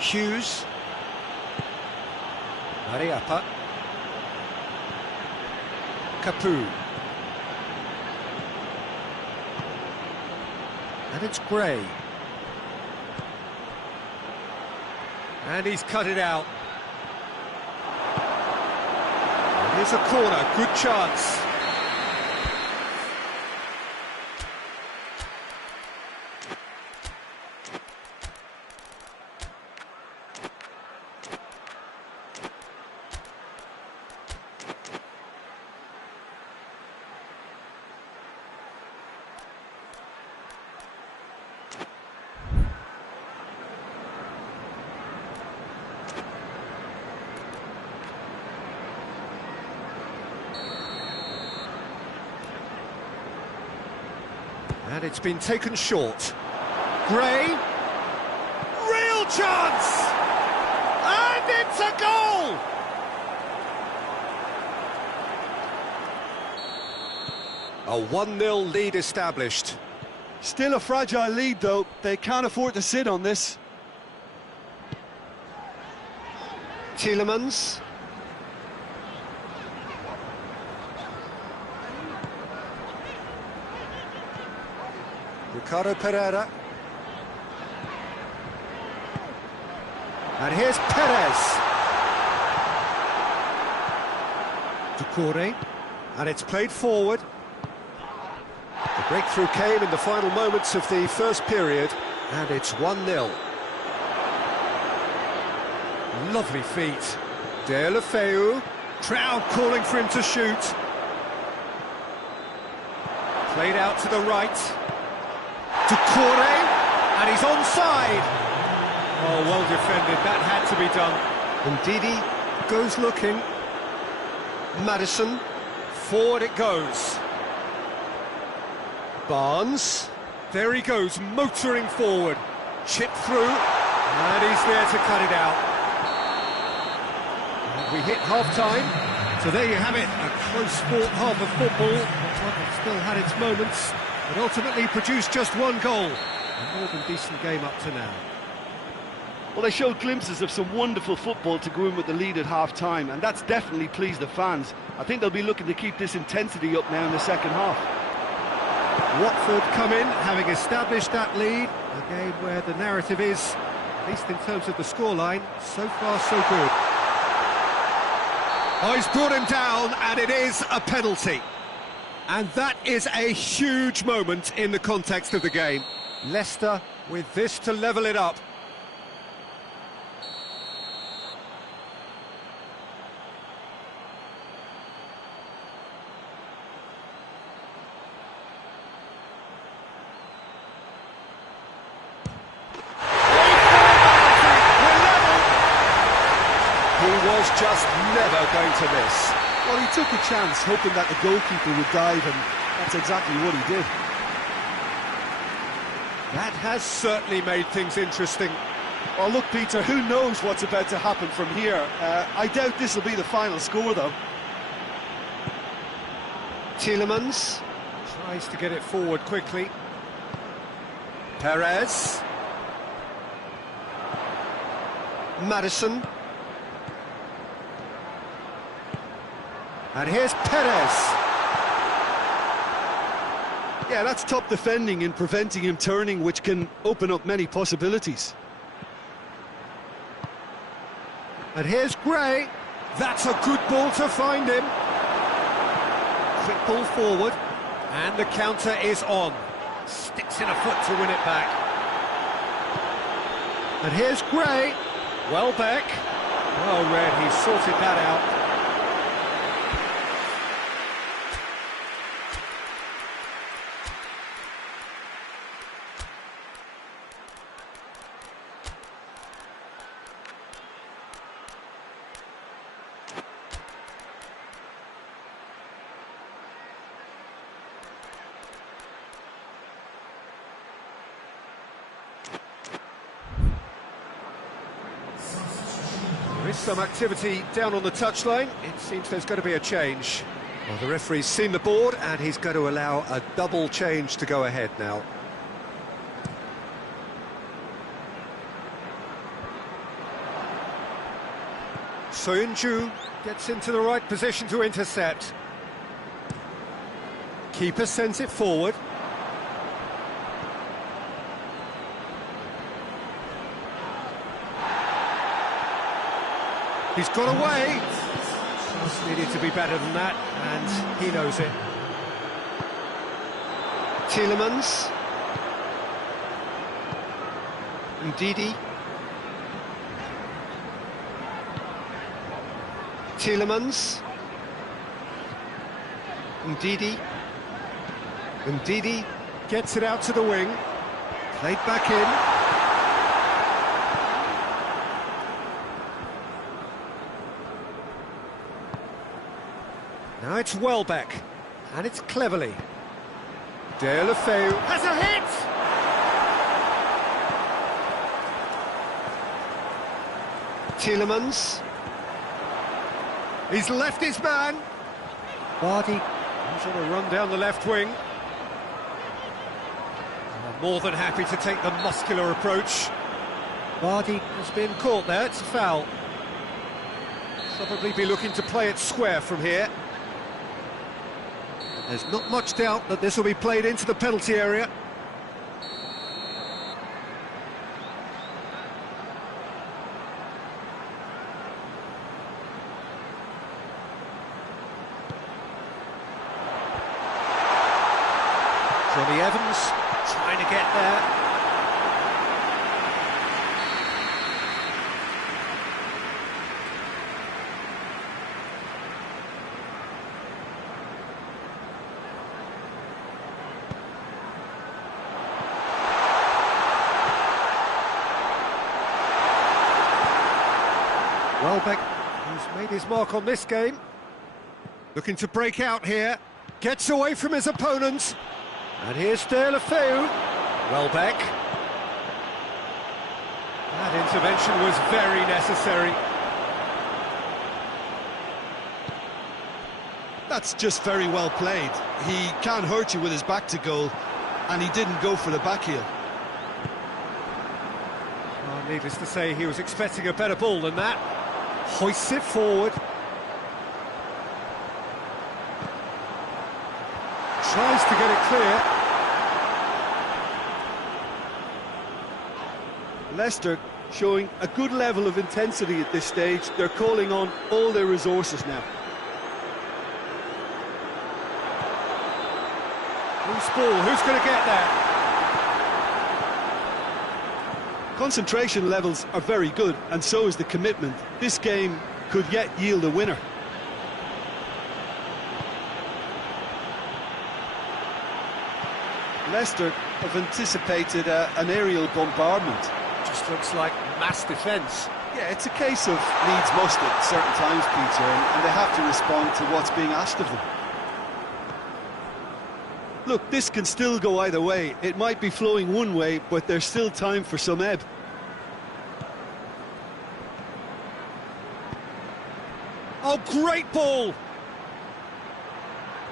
Hughes. Mariappa. Capoue. And it's Gray. And he's cut it out. And here's a corner, good chance. And it's been taken short. Gray. Real chance! And it's a goal! A 1-0 lead established. Still a fragile lead, though. They can't afford to sit on this. Tielemans. Ricardo Pereira. And here's Perez. Doucouré. And it's played forward. The breakthrough came in the final moments of the first period, and it's 1-0. Lovely feet. Deulofeu. Crowd calling for him to shoot. Played out to the right. Doucouré, and he's onside. Oh, well defended, that had to be done. And Didi goes looking. Maddison, forward it goes. Barnes, there he goes, motoring forward. Chip through, and he's there to cut it out. And we hit half-time, so there you have it, a close fought half of football. It's still had its moments, but ultimately produced just one goal. A more than decent game up to now. Well, they showed glimpses of some wonderful football to go in with the lead at half-time, and that's definitely pleased the fans. I think they'll be looking to keep this intensity up now in the second half. Watford come in, having established that lead. A game where the narrative is, at least in terms of the scoreline, so far so good. Oh, he's brought him down, and it is a penalty. And that is a huge moment in the context of the game. Leicester with this to level it up. Was just never going to miss. Well, he took a chance, hoping that the goalkeeper would dive, and that's exactly what he did. That has certainly made things interesting. Well, look, Peter, who knows what's about to happen from here? I doubt this will be the final score, though. Tielemans tries to get it forward quickly. Perez. Maddison. And here's Perez. Yeah, that's top defending and preventing him turning, which can open up many possibilities. And here's Gray. That's a good ball to find him. Quick ball forward. And the counter is on. Sticks in a foot to win it back. And here's Gray. Welbeck. Well read, he sorted that out. There is some activity down on the touchline. It seems there's going to be a change. Well, the referee's seen the board and he's going to allow a double change to go ahead now. Soyuncu gets into the right position to intercept. Keeper sends it forward. He's got away. Just needed to be better than that, and he knows it. Tielemans. Ndidi. Tielemans. Ndidi. Ndidi gets it out to the wing. Played back in. Now it's Welbeck, and it's Cleverly. Deulofeu has a hit! Tielemans. He's left his man. Vardy comes on a run down the left wing. More than happy to take the muscular approach. Vardy has been caught there, it's a foul. Probably be looking to play it square from here. There's not much doubt that this will be played into the penalty area. Johnny Evans trying to get there. Welbeck, who's made his mark on this game, looking to break out here, gets away from his opponent, and here's Deulofeu. Welbeck. That intervention was very necessary. That's just very well played. He can't hurt you with his back to goal, and he didn't go for the back heel. Well, needless to say, he was expecting a better ball than that. Hoists it forward. Tries to get it clear. Leicester showing a good level of intensity at this stage. They're calling on all their resources now. Loose ball, who's going to get there? Concentration levels are very good, and so is the commitment. This game could yet yield a winner. Leicester have anticipated an aerial bombardment. Just looks like mass defence. Yeah, it's a case of needs must at certain times, Peter, and they have to respond to what's being asked of them. Look, this can still go either way. It might be flowing one way, but there's still time for some ebb. Oh, great ball!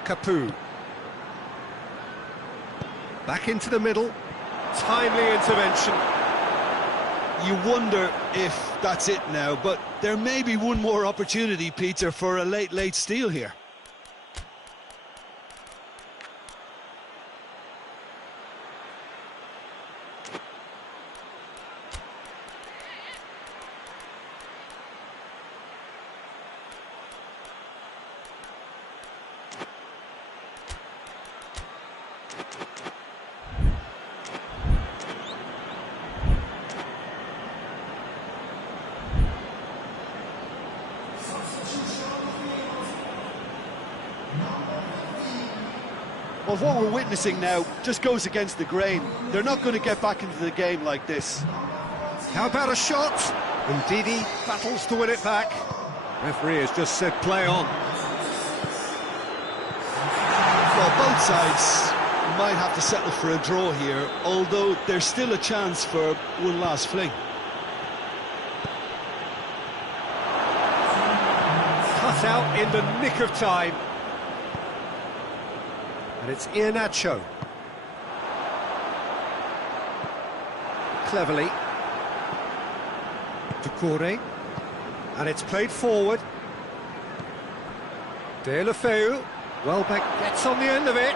Capoue. Back into the middle. Timely intervention. You wonder if that's it now, but there may be one more opportunity, Peter, for a late steal here. Well, what we're witnessing now just goes against the grain. They're not going to get back into the game like this. How about a shot? Ndidi battles to win it back. Referee has just said play on. Well, both sides might have to settle for a draw here, although there's still a chance for one last fling. Cut out in the nick of time. And it's Iheanacho. Cleverly. Doucouré. And it's played forward. Deulofeu. Welbeck gets on the end of it.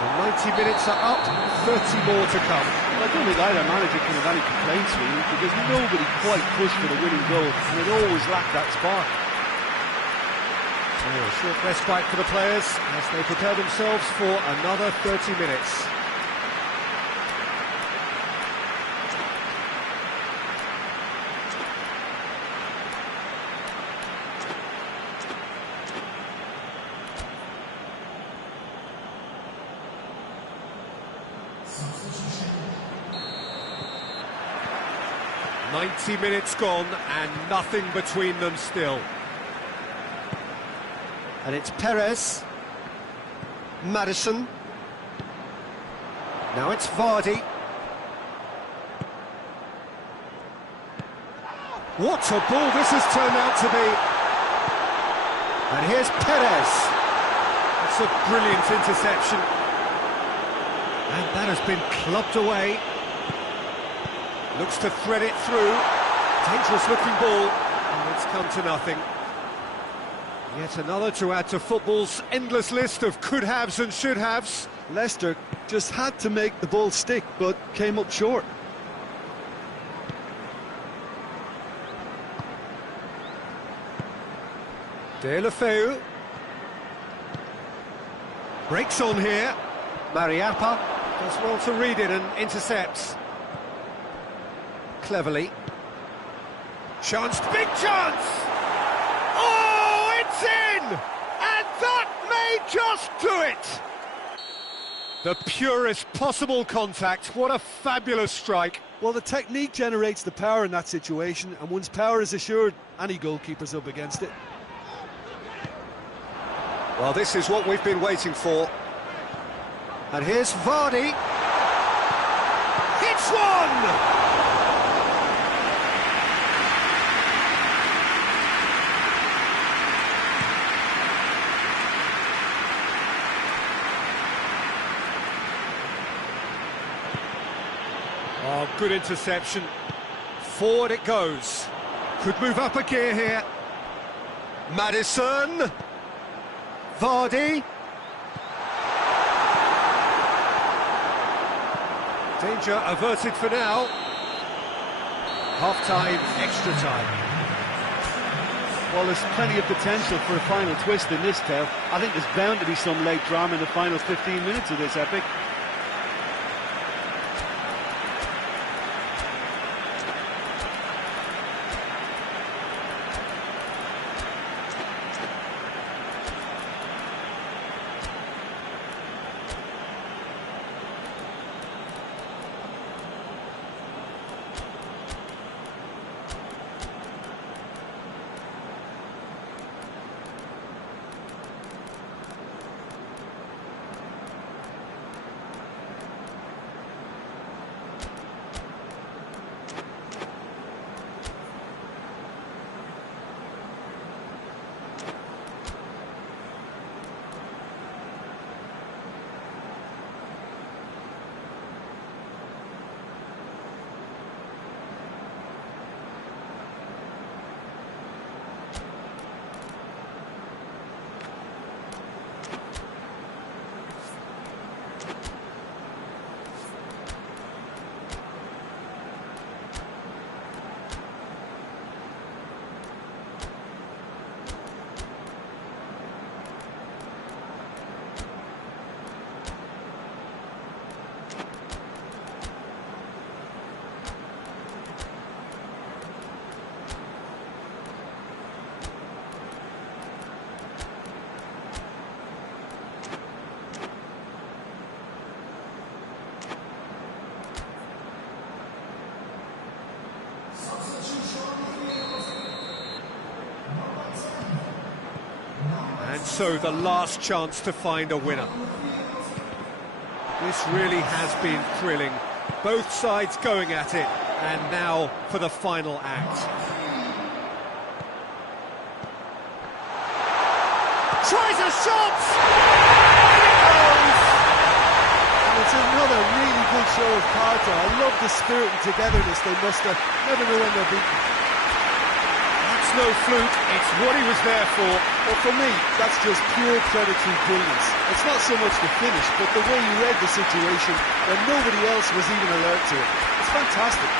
The 90 minutes are up, 30 more to come. I don't think either manager can have any complaints really, because nobody quite pushed for the winning goal, and it always lacked that spark. So a short respite for the players as they prepare themselves for another 30 minutes. "90 minutes gone and nothing between them still." And it's Perez. Maddison. Now it's Vardy. What a ball this has turned out to be. And here's Perez. That's a brilliant interception. And that has been clubbed away. Looks to thread it through. Dangerous looking ball. And it's come to nothing. Yet another to add to football's endless list of could-haves and should-haves. Leicester just had to make the ball stick, but came up short. Deulofeu. Breaks on here. Mariappa does well to read it and intercepts. Cleverly. Chance, big chance! Oh, it's in! And that may just do it! The purest possible contact. What a fabulous strike. Well, the technique generates the power in that situation, and once power is assured, any goalkeeper's up against it. Well, this is what we've been waiting for. And here's Vardy. Hits one! Oh, good interception. Forward it goes. Could move up a gear here. Maddison. Vardy. Danger averted for now. Half-time, extra time. Well, there's plenty of potential for a final twist in this tale. I think there's bound to be some late drama in the final 15 minutes of this epic. And so the last chance to find a winner. This really has been thrilling. Both sides going at it, and now for the final act. Tries a shot! And it's another really good show of character. I love the spirit and togetherness they muster. Never know when they're beaten. That's no fluke, it's what he was there for. Well, for me, that's just pure predatory brilliance. It's not so much the finish, but the way you read the situation when nobody else was even alert to it. It's fantastic.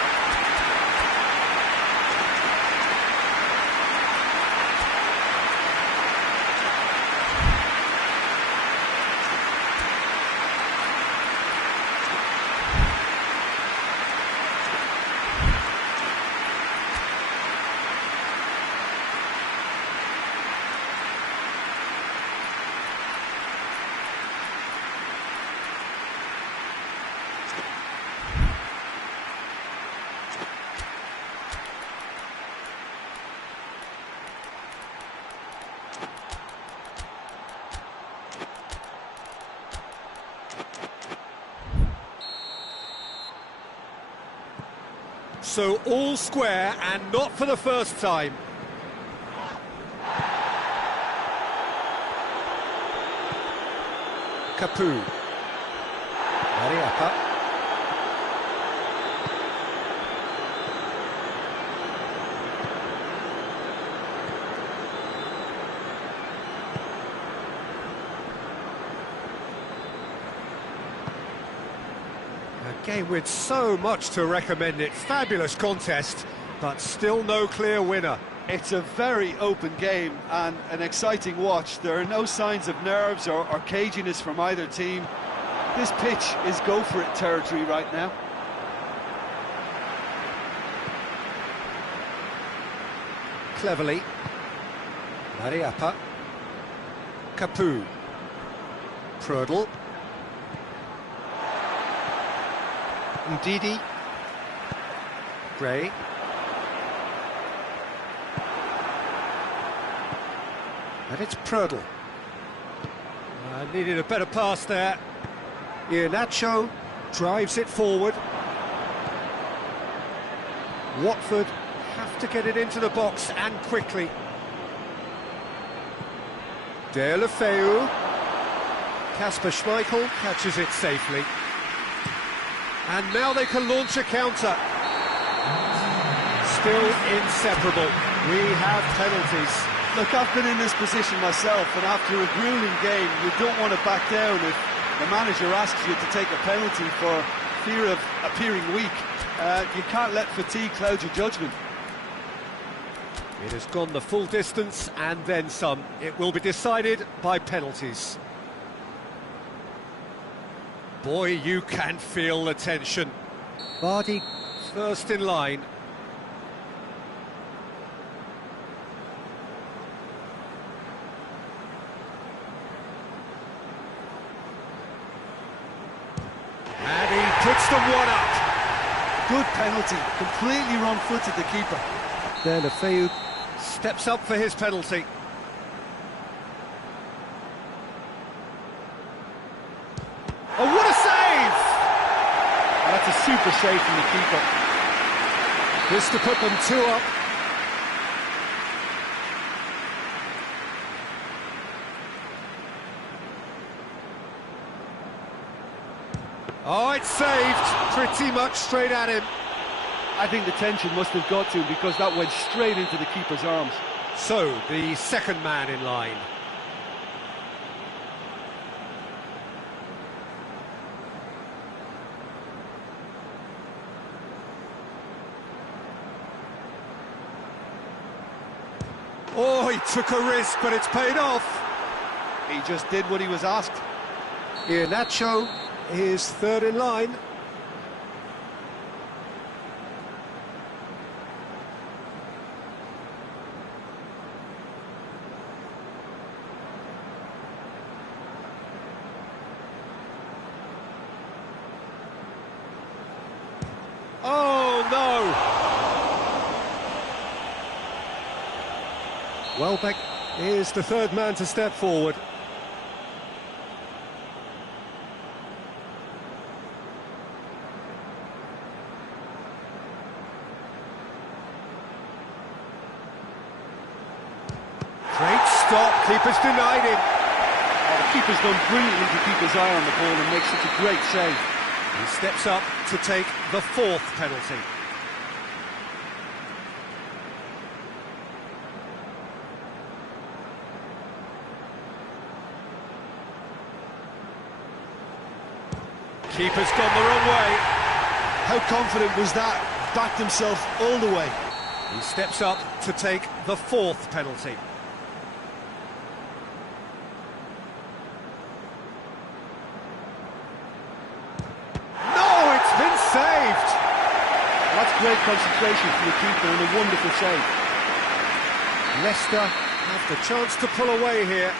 So all square, and not for the first time. Capu. Mariappa. A game with so much to recommend it. Fabulous contest, but still no clear winner. It's a very open game and an exciting watch. There are no signs of nerves or caginess from either team. This pitch is go-for-it territory right now. Cleverly. Mariappa. Capu. Prödl. Ndidi. Gray. And it's Prödl. Needed a better pass there. Iheanacho drives it forward. Watford have to get it into the box and quickly. Deulofeu. Kasper Schmeichel catches it safely. And now they can launch a counter. Still inseparable. We have penalties. Look, I've been in this position myself, and after a grueling game, you don't want to back down if the manager asks you to take a penalty for fear of appearing weak. You can't let fatigue cloud your judgment. It has gone the full distance and then some. It will be decided by penalties. Boy, you can feel the tension. Vardy first in line. And he puts them one up. Good penalty, completely wrong-footed the keeper. Deulofeu steps up for his penalty. Oh, what a save! And that's a super save from the keeper. This to put them 2 up. Oh, it's saved. Pretty much straight at him. I think the tension must have got to him because that went straight into the keeper's arms. So, the second man in line. Oh, he took a risk, but it's paid off. He just did what he was asked. Iheanacho is third in line. Oh, no! Welbeck is the third man to step forward. Great stop, keeper's denied him. Oh, the keeper's done brilliantly to keep his eye on the ball and make such a great save. He steps up to take the 4th penalty. Keeper's gone the wrong way. How confident was that? Backed himself all the way. He steps up to take the 4th penalty. No, it's been saved! That's great concentration from the keeper and a wonderful save. Leicester have the chance to pull away here.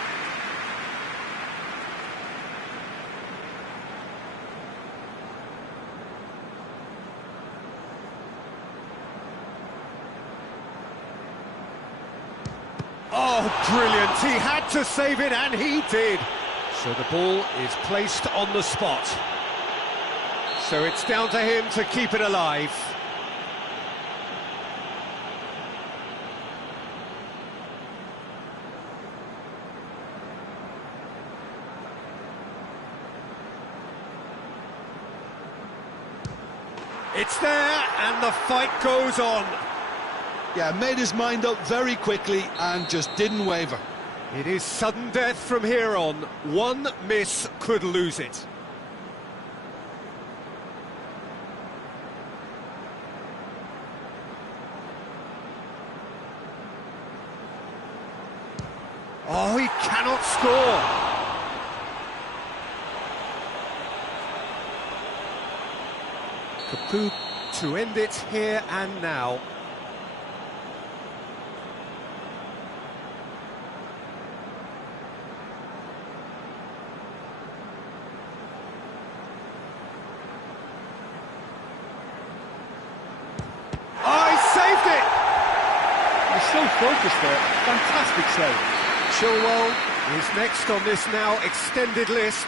Oh, brilliant. He had to save it, and he did. So the ball is placed on the spot. So it's down to him to keep it alive. It's there, and the fight goes on. Yeah, made his mind up very quickly and just didn't waver. It is sudden death from here on. One miss could lose it. Oh, he cannot score. Capoue to end it here and now. Oh, he saved it! He's so focused there. Fantastic save. Chilwell is next on this now extended list.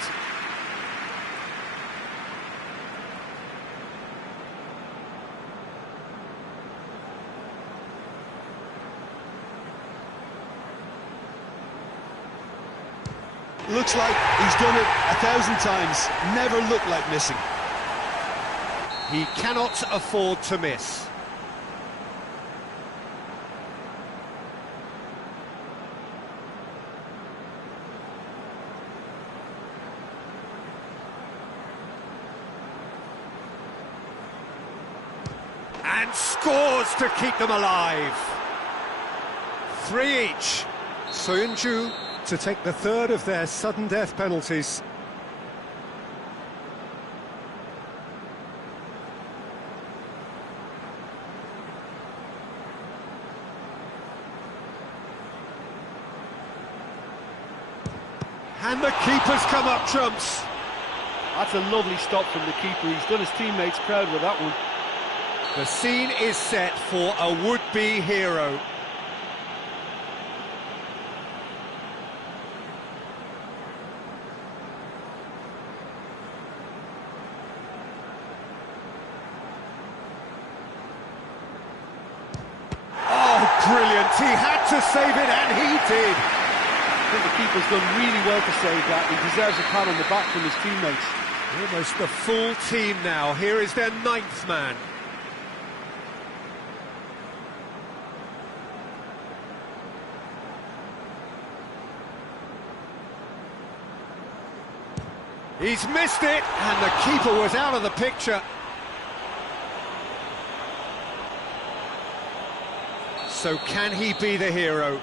Looks like he's done it 1,000 times. Never looked like missing. He cannot afford to miss. And scores to keep them alive. 3 each. Soyuncu to take the third of their sudden death penalties. And the keeper's come up trumps. That's a lovely stop from the keeper. He's done his teammates proud with that one. The scene is set for a would-be hero. Oh, brilliant. He had to save it, and he did. I think the keeper's done really well to save that. He deserves a pat on the back from his teammates. Almost the full team now. Here is their 9th man. He's missed it, and the keeper was out of the picture. So can he be the hero?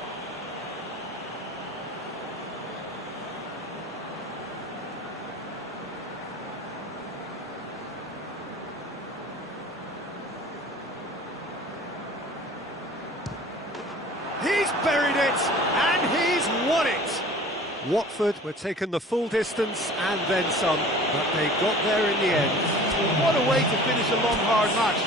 He's buried it, and he's won it. Watford were taken the full distance and then some, but they got there in the end. What a way to finish a long, hard match.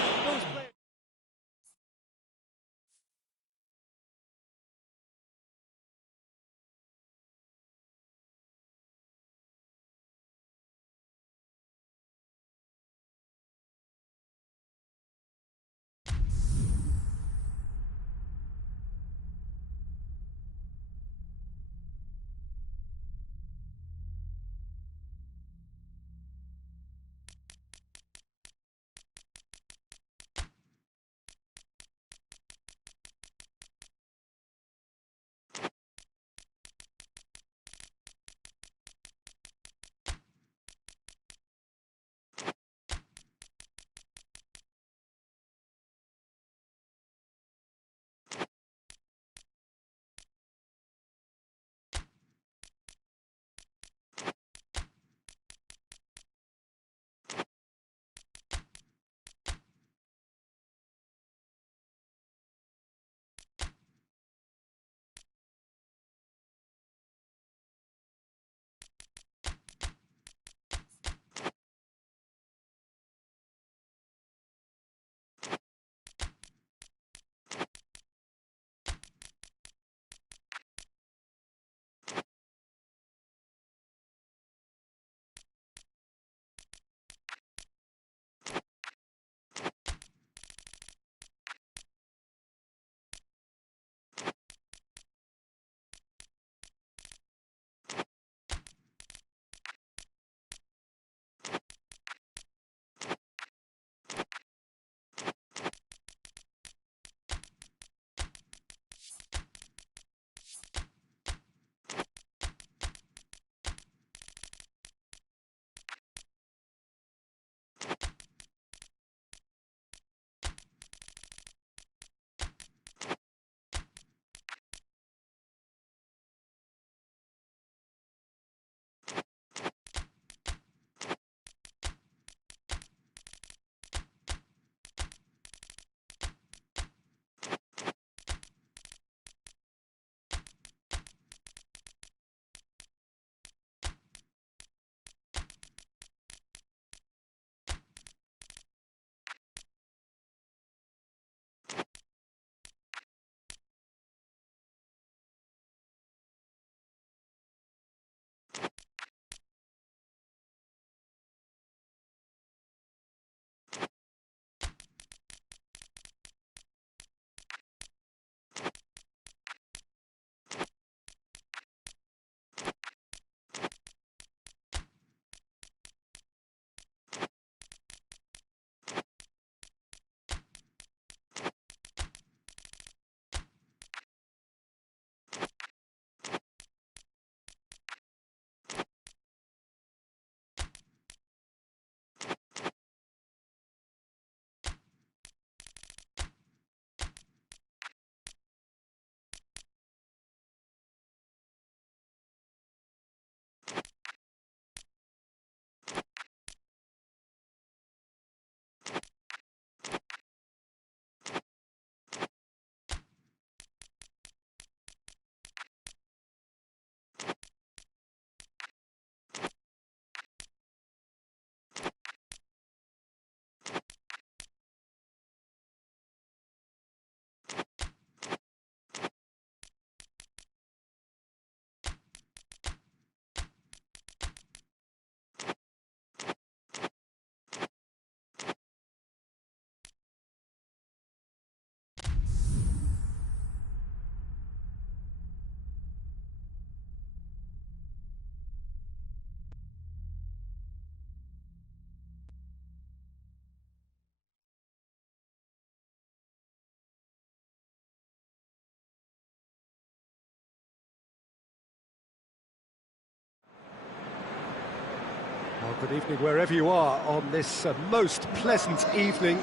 Good evening wherever you are on this most pleasant evening.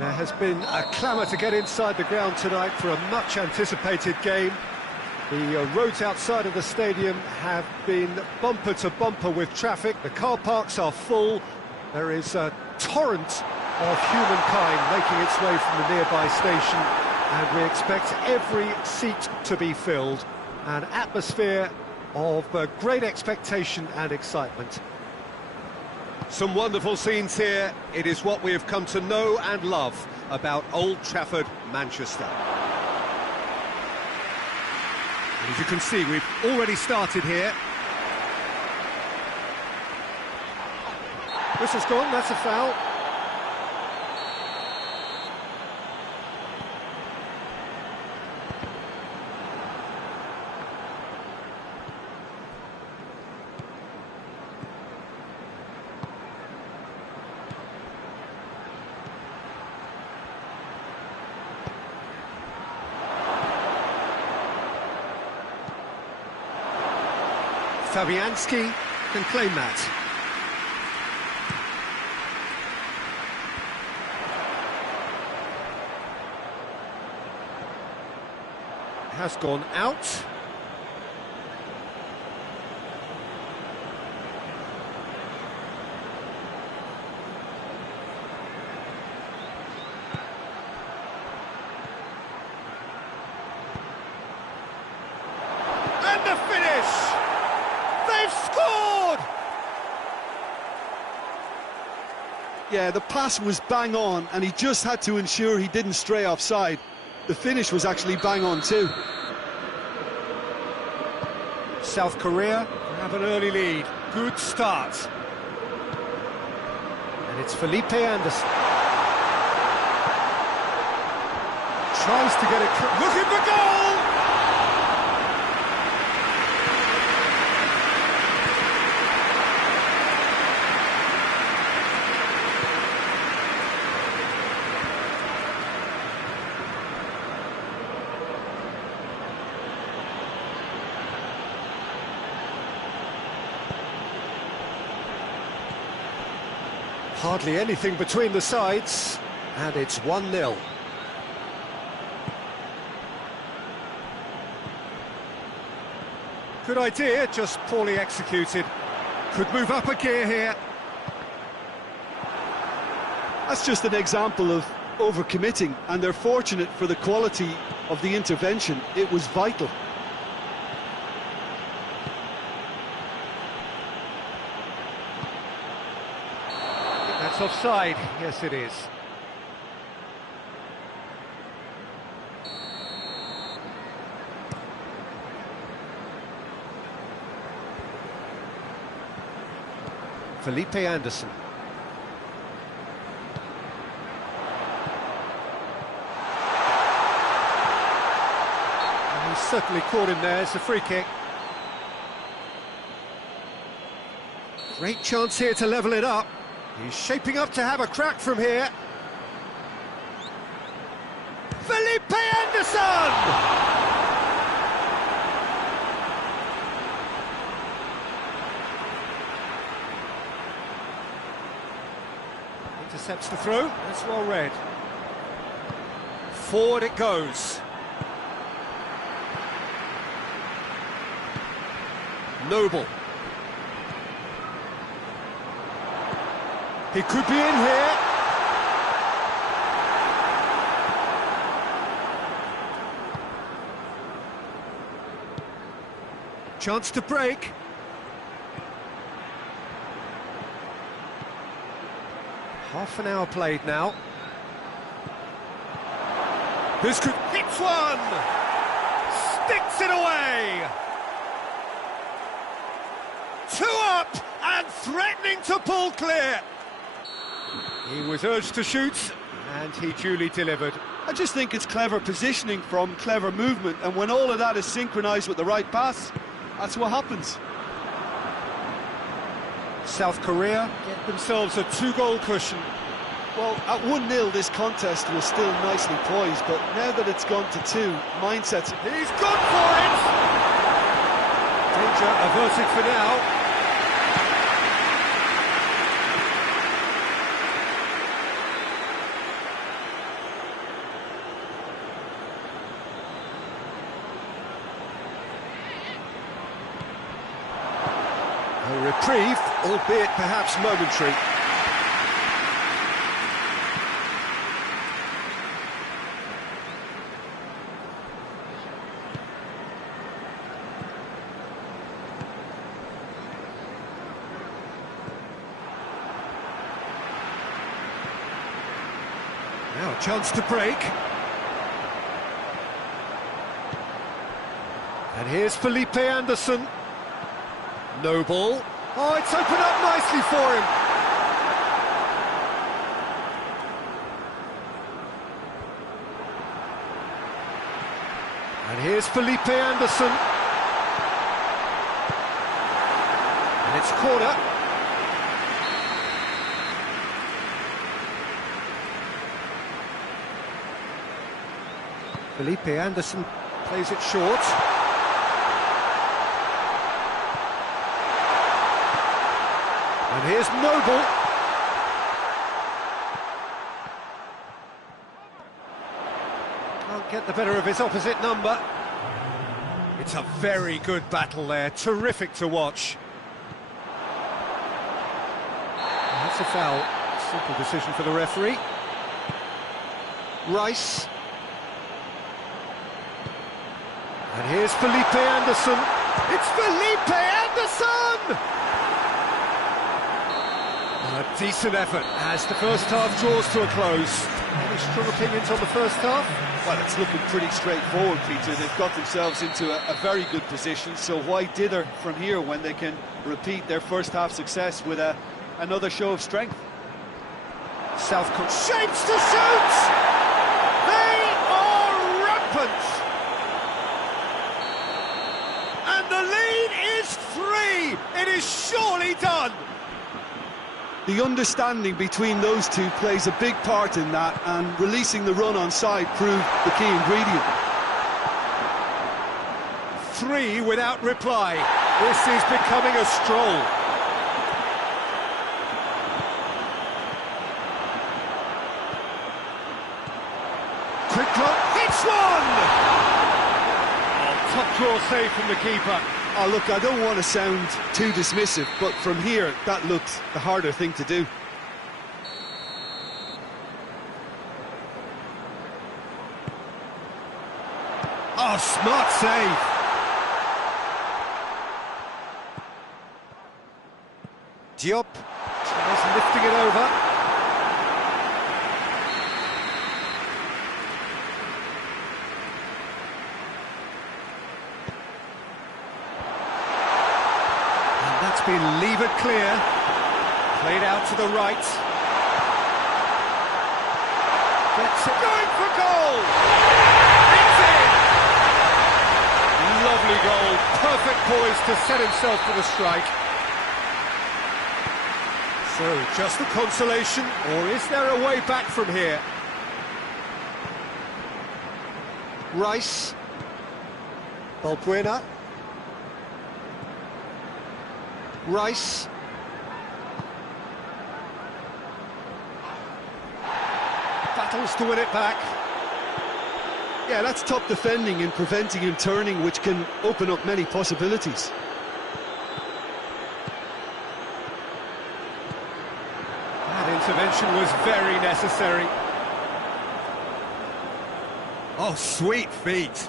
There has been a clamour to get inside the ground tonight for a much-anticipated game. The roads outside of the stadium have been bumper to bumper with traffic. The car parks are full. There is a torrent of humankind making its way from the nearby station, and we expect every seat to be filled. An atmosphere of great expectation and excitement. Some wonderful scenes here. It is what we have come to know and love about Old Trafford, Manchester. And as you can see, we've already started here. Whistle's gone, that's a foul. Fabianski can claim that. Has gone out. And the finish! They've scored! Yeah, the pass was bang on, and he just had to ensure he didn't stray offside. The finish was actually bang on too. South Korea have an early lead. Good start. And it's Felipe Anderson. Tries to get it... Looking for goal! Hardly anything between the sides, and it's 1-0. Good idea, just poorly executed. Could move up a gear here. That's just an example of overcommitting, and they're fortunate for the quality of the intervention. It was vital. That's offside. Yes, it is. Felipe Anderson. And he's certainly caught him there. It's a free kick. Great chance here to level it up. He's shaping up to have a crack from here. Felipe Anderson! Intercepts the throw. That's well read. Forward it goes. Noble. He could be in here. Chance to break. Half an hour played now. This could... hits one! Sticks it away! 2 up and threatening to pull clear. He was urged to shoot, and he duly delivered. I just think it's clever positioning from clever movement, and when all of that is synchronised with the right pass, that's what happens. South Korea get themselves a 2-goal cushion. Well, at 1-0 this contest was still nicely poised, but now that it's gone to 2, mindsets... He's gone for it! Danger averted for now. A reprieve, albeit perhaps momentary. Now a chance to break. And here's Felipe Anderson. No ball. Oh, it's opened up nicely for him. And here's Felipe Anderson. And it's corner. Felipe Anderson plays it short. And here's Noble. Can't get the better of his opposite number. It's a very good battle there, terrific to watch. That's a foul, simple decision for the referee. Rice. And here's Felipe Anderson. It's Felipe Anderson! A decent effort as the first half draws to a close. Any strong opinions on the first half? Well, it's looking pretty straightforward, Peter. They've got themselves into a very good position, so why dither from here when they can repeat their first half success with another show of strength? Southcote shapes to shoot! They are rampant! And the lead is 3! It is surely done! The understanding between those two plays a big part in that, and releasing the run on side proved the key ingredient. 3 without reply. This is becoming a stroll. Quick look, hits one! Oh, top draw save from the keeper. Oh, look, I don't want to sound too dismissive, but from here, that looked the harder thing to do. Oh, smart save. Diop tries lifting it over. Been levered clear, played out to the right, gets it going for goal, it's in! Lovely goal, perfect poise to set himself for the strike. So, just a consolation, or is there a way back from here? Rice, Balbuena. Rice. Battles to win it back. Yeah, that's top defending and preventing him turning, which can open up many possibilities. That intervention was very necessary. Oh, sweet feet.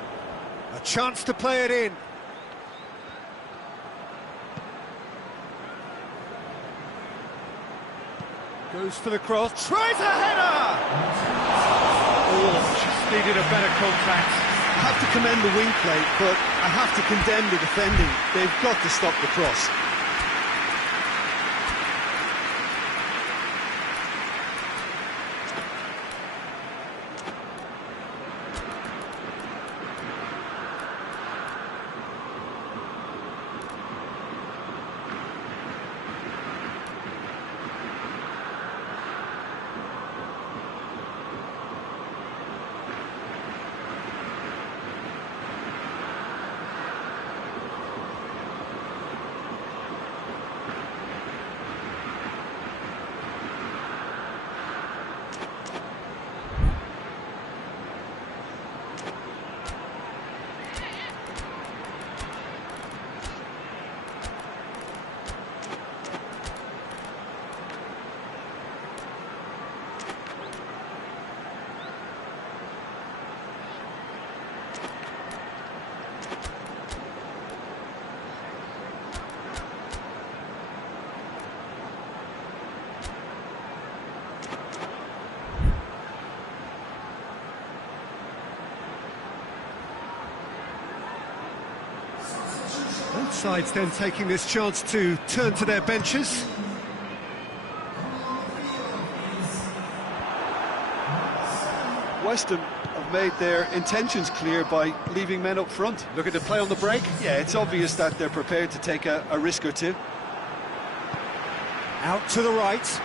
A chance to play it in. Goes for the cross, tries a header! Oh, just needed a better contact. I have to commend the wing play, but I have to condemn the defending. They've got to stop the cross. sides then taking this chance to turn to their benches. West Ham have made their intentions clear by leaving men up front. Looking to play on the break. Yeah, it's obvious that they're prepared to take a risk or two. Out to the right.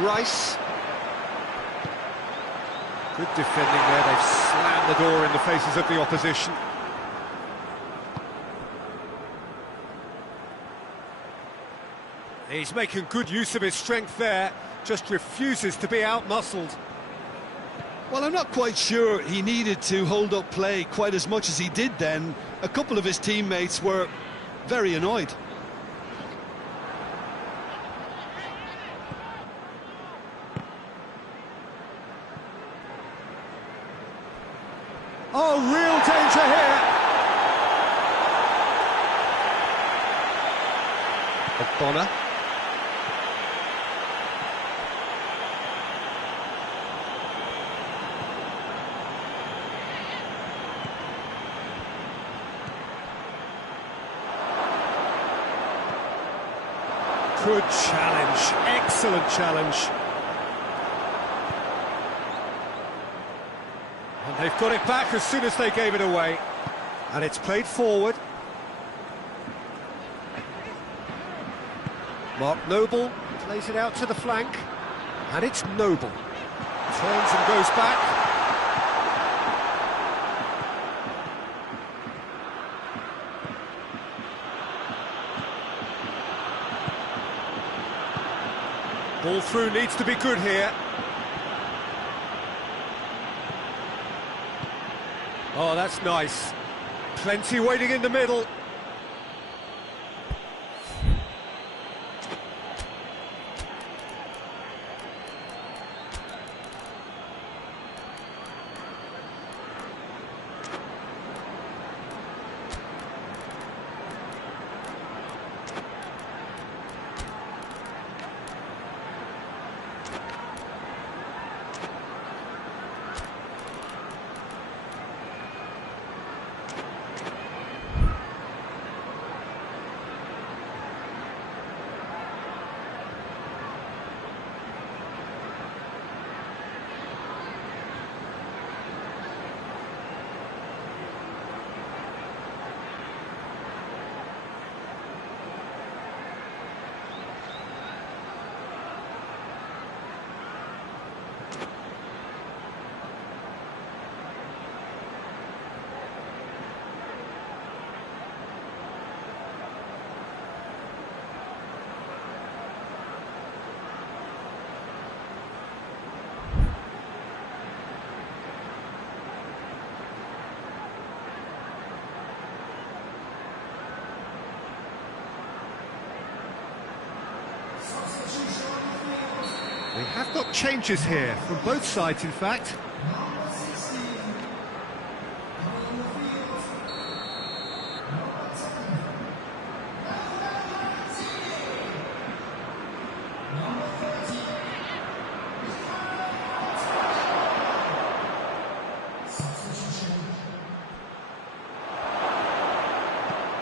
Rice. Good defending there. They've slammed the door in the faces of the opposition. He's making good use of his strength there. Just refuses to be out-muscled. Well, I'm not quite sure he needed to hold up play quite as much as he did then. A couple of his teammates were very annoyed. Oh, real danger here. Bonner. Good challenge, excellent challenge. And they've got it back as soon as they gave it away. And it's played forward. Mark Noble plays it out to the flank. And it's Noble. Turns and goes back. Ball through needs to be good here. Oh, that's nice. Plenty waiting in the middle. We have got changes here, from both sides in fact.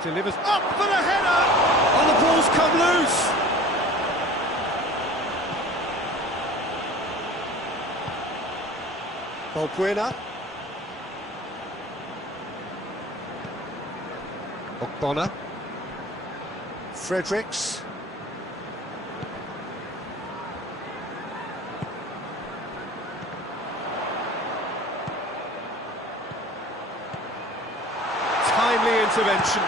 Delivers up for the header! Oh, the ball's come loose! Balbuena. Ogbonna. Fredericks. Timely intervention.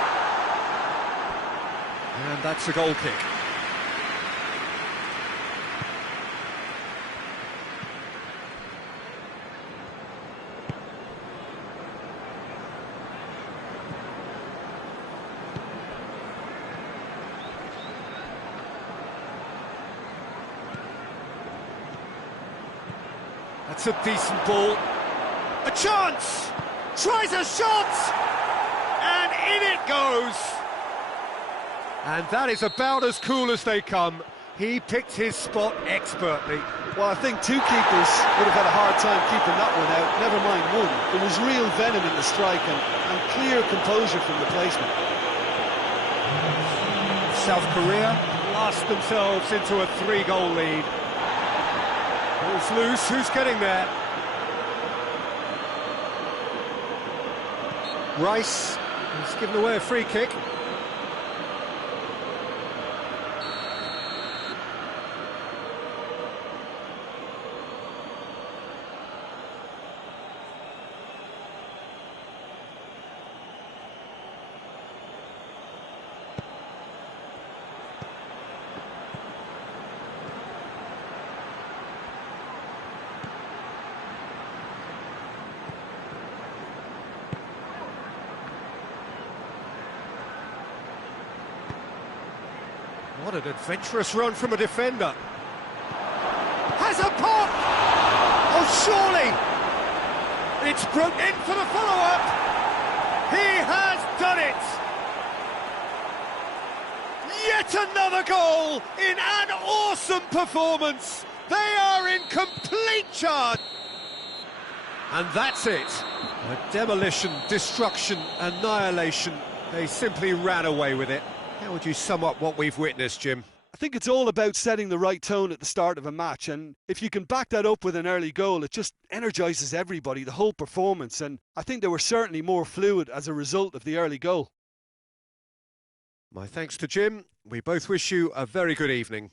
And that's a goal kick. That's a decent ball. A chance! Tries a shot! And in it goes! And that is about as cool as they come. He picked his spot expertly. Well, I think two keepers would have had a hard time keeping that one out, never mind one. There was real venom in the strike and clear composure from the placement. South Korea blast themselves into a 3-goal lead. Ball's loose, who's getting there? Rice has given away a free kick. What an adventurous run from a defender. Has a pop! Oh, surely! It's broken in for the follow-up! He has done it! Yet another goal in an awesome performance! They are in complete charge! And that's it. A demolition, destruction, annihilation. They simply ran away with it. How would you sum up what we've witnessed, Jim? I think it's all about setting the right tone at the start of a match, and if you can back that up with an early goal, it just energises everybody, the whole performance, and I think they were certainly more fluid as a result of the early goal. My thanks to Jim. We both wish you a very good evening.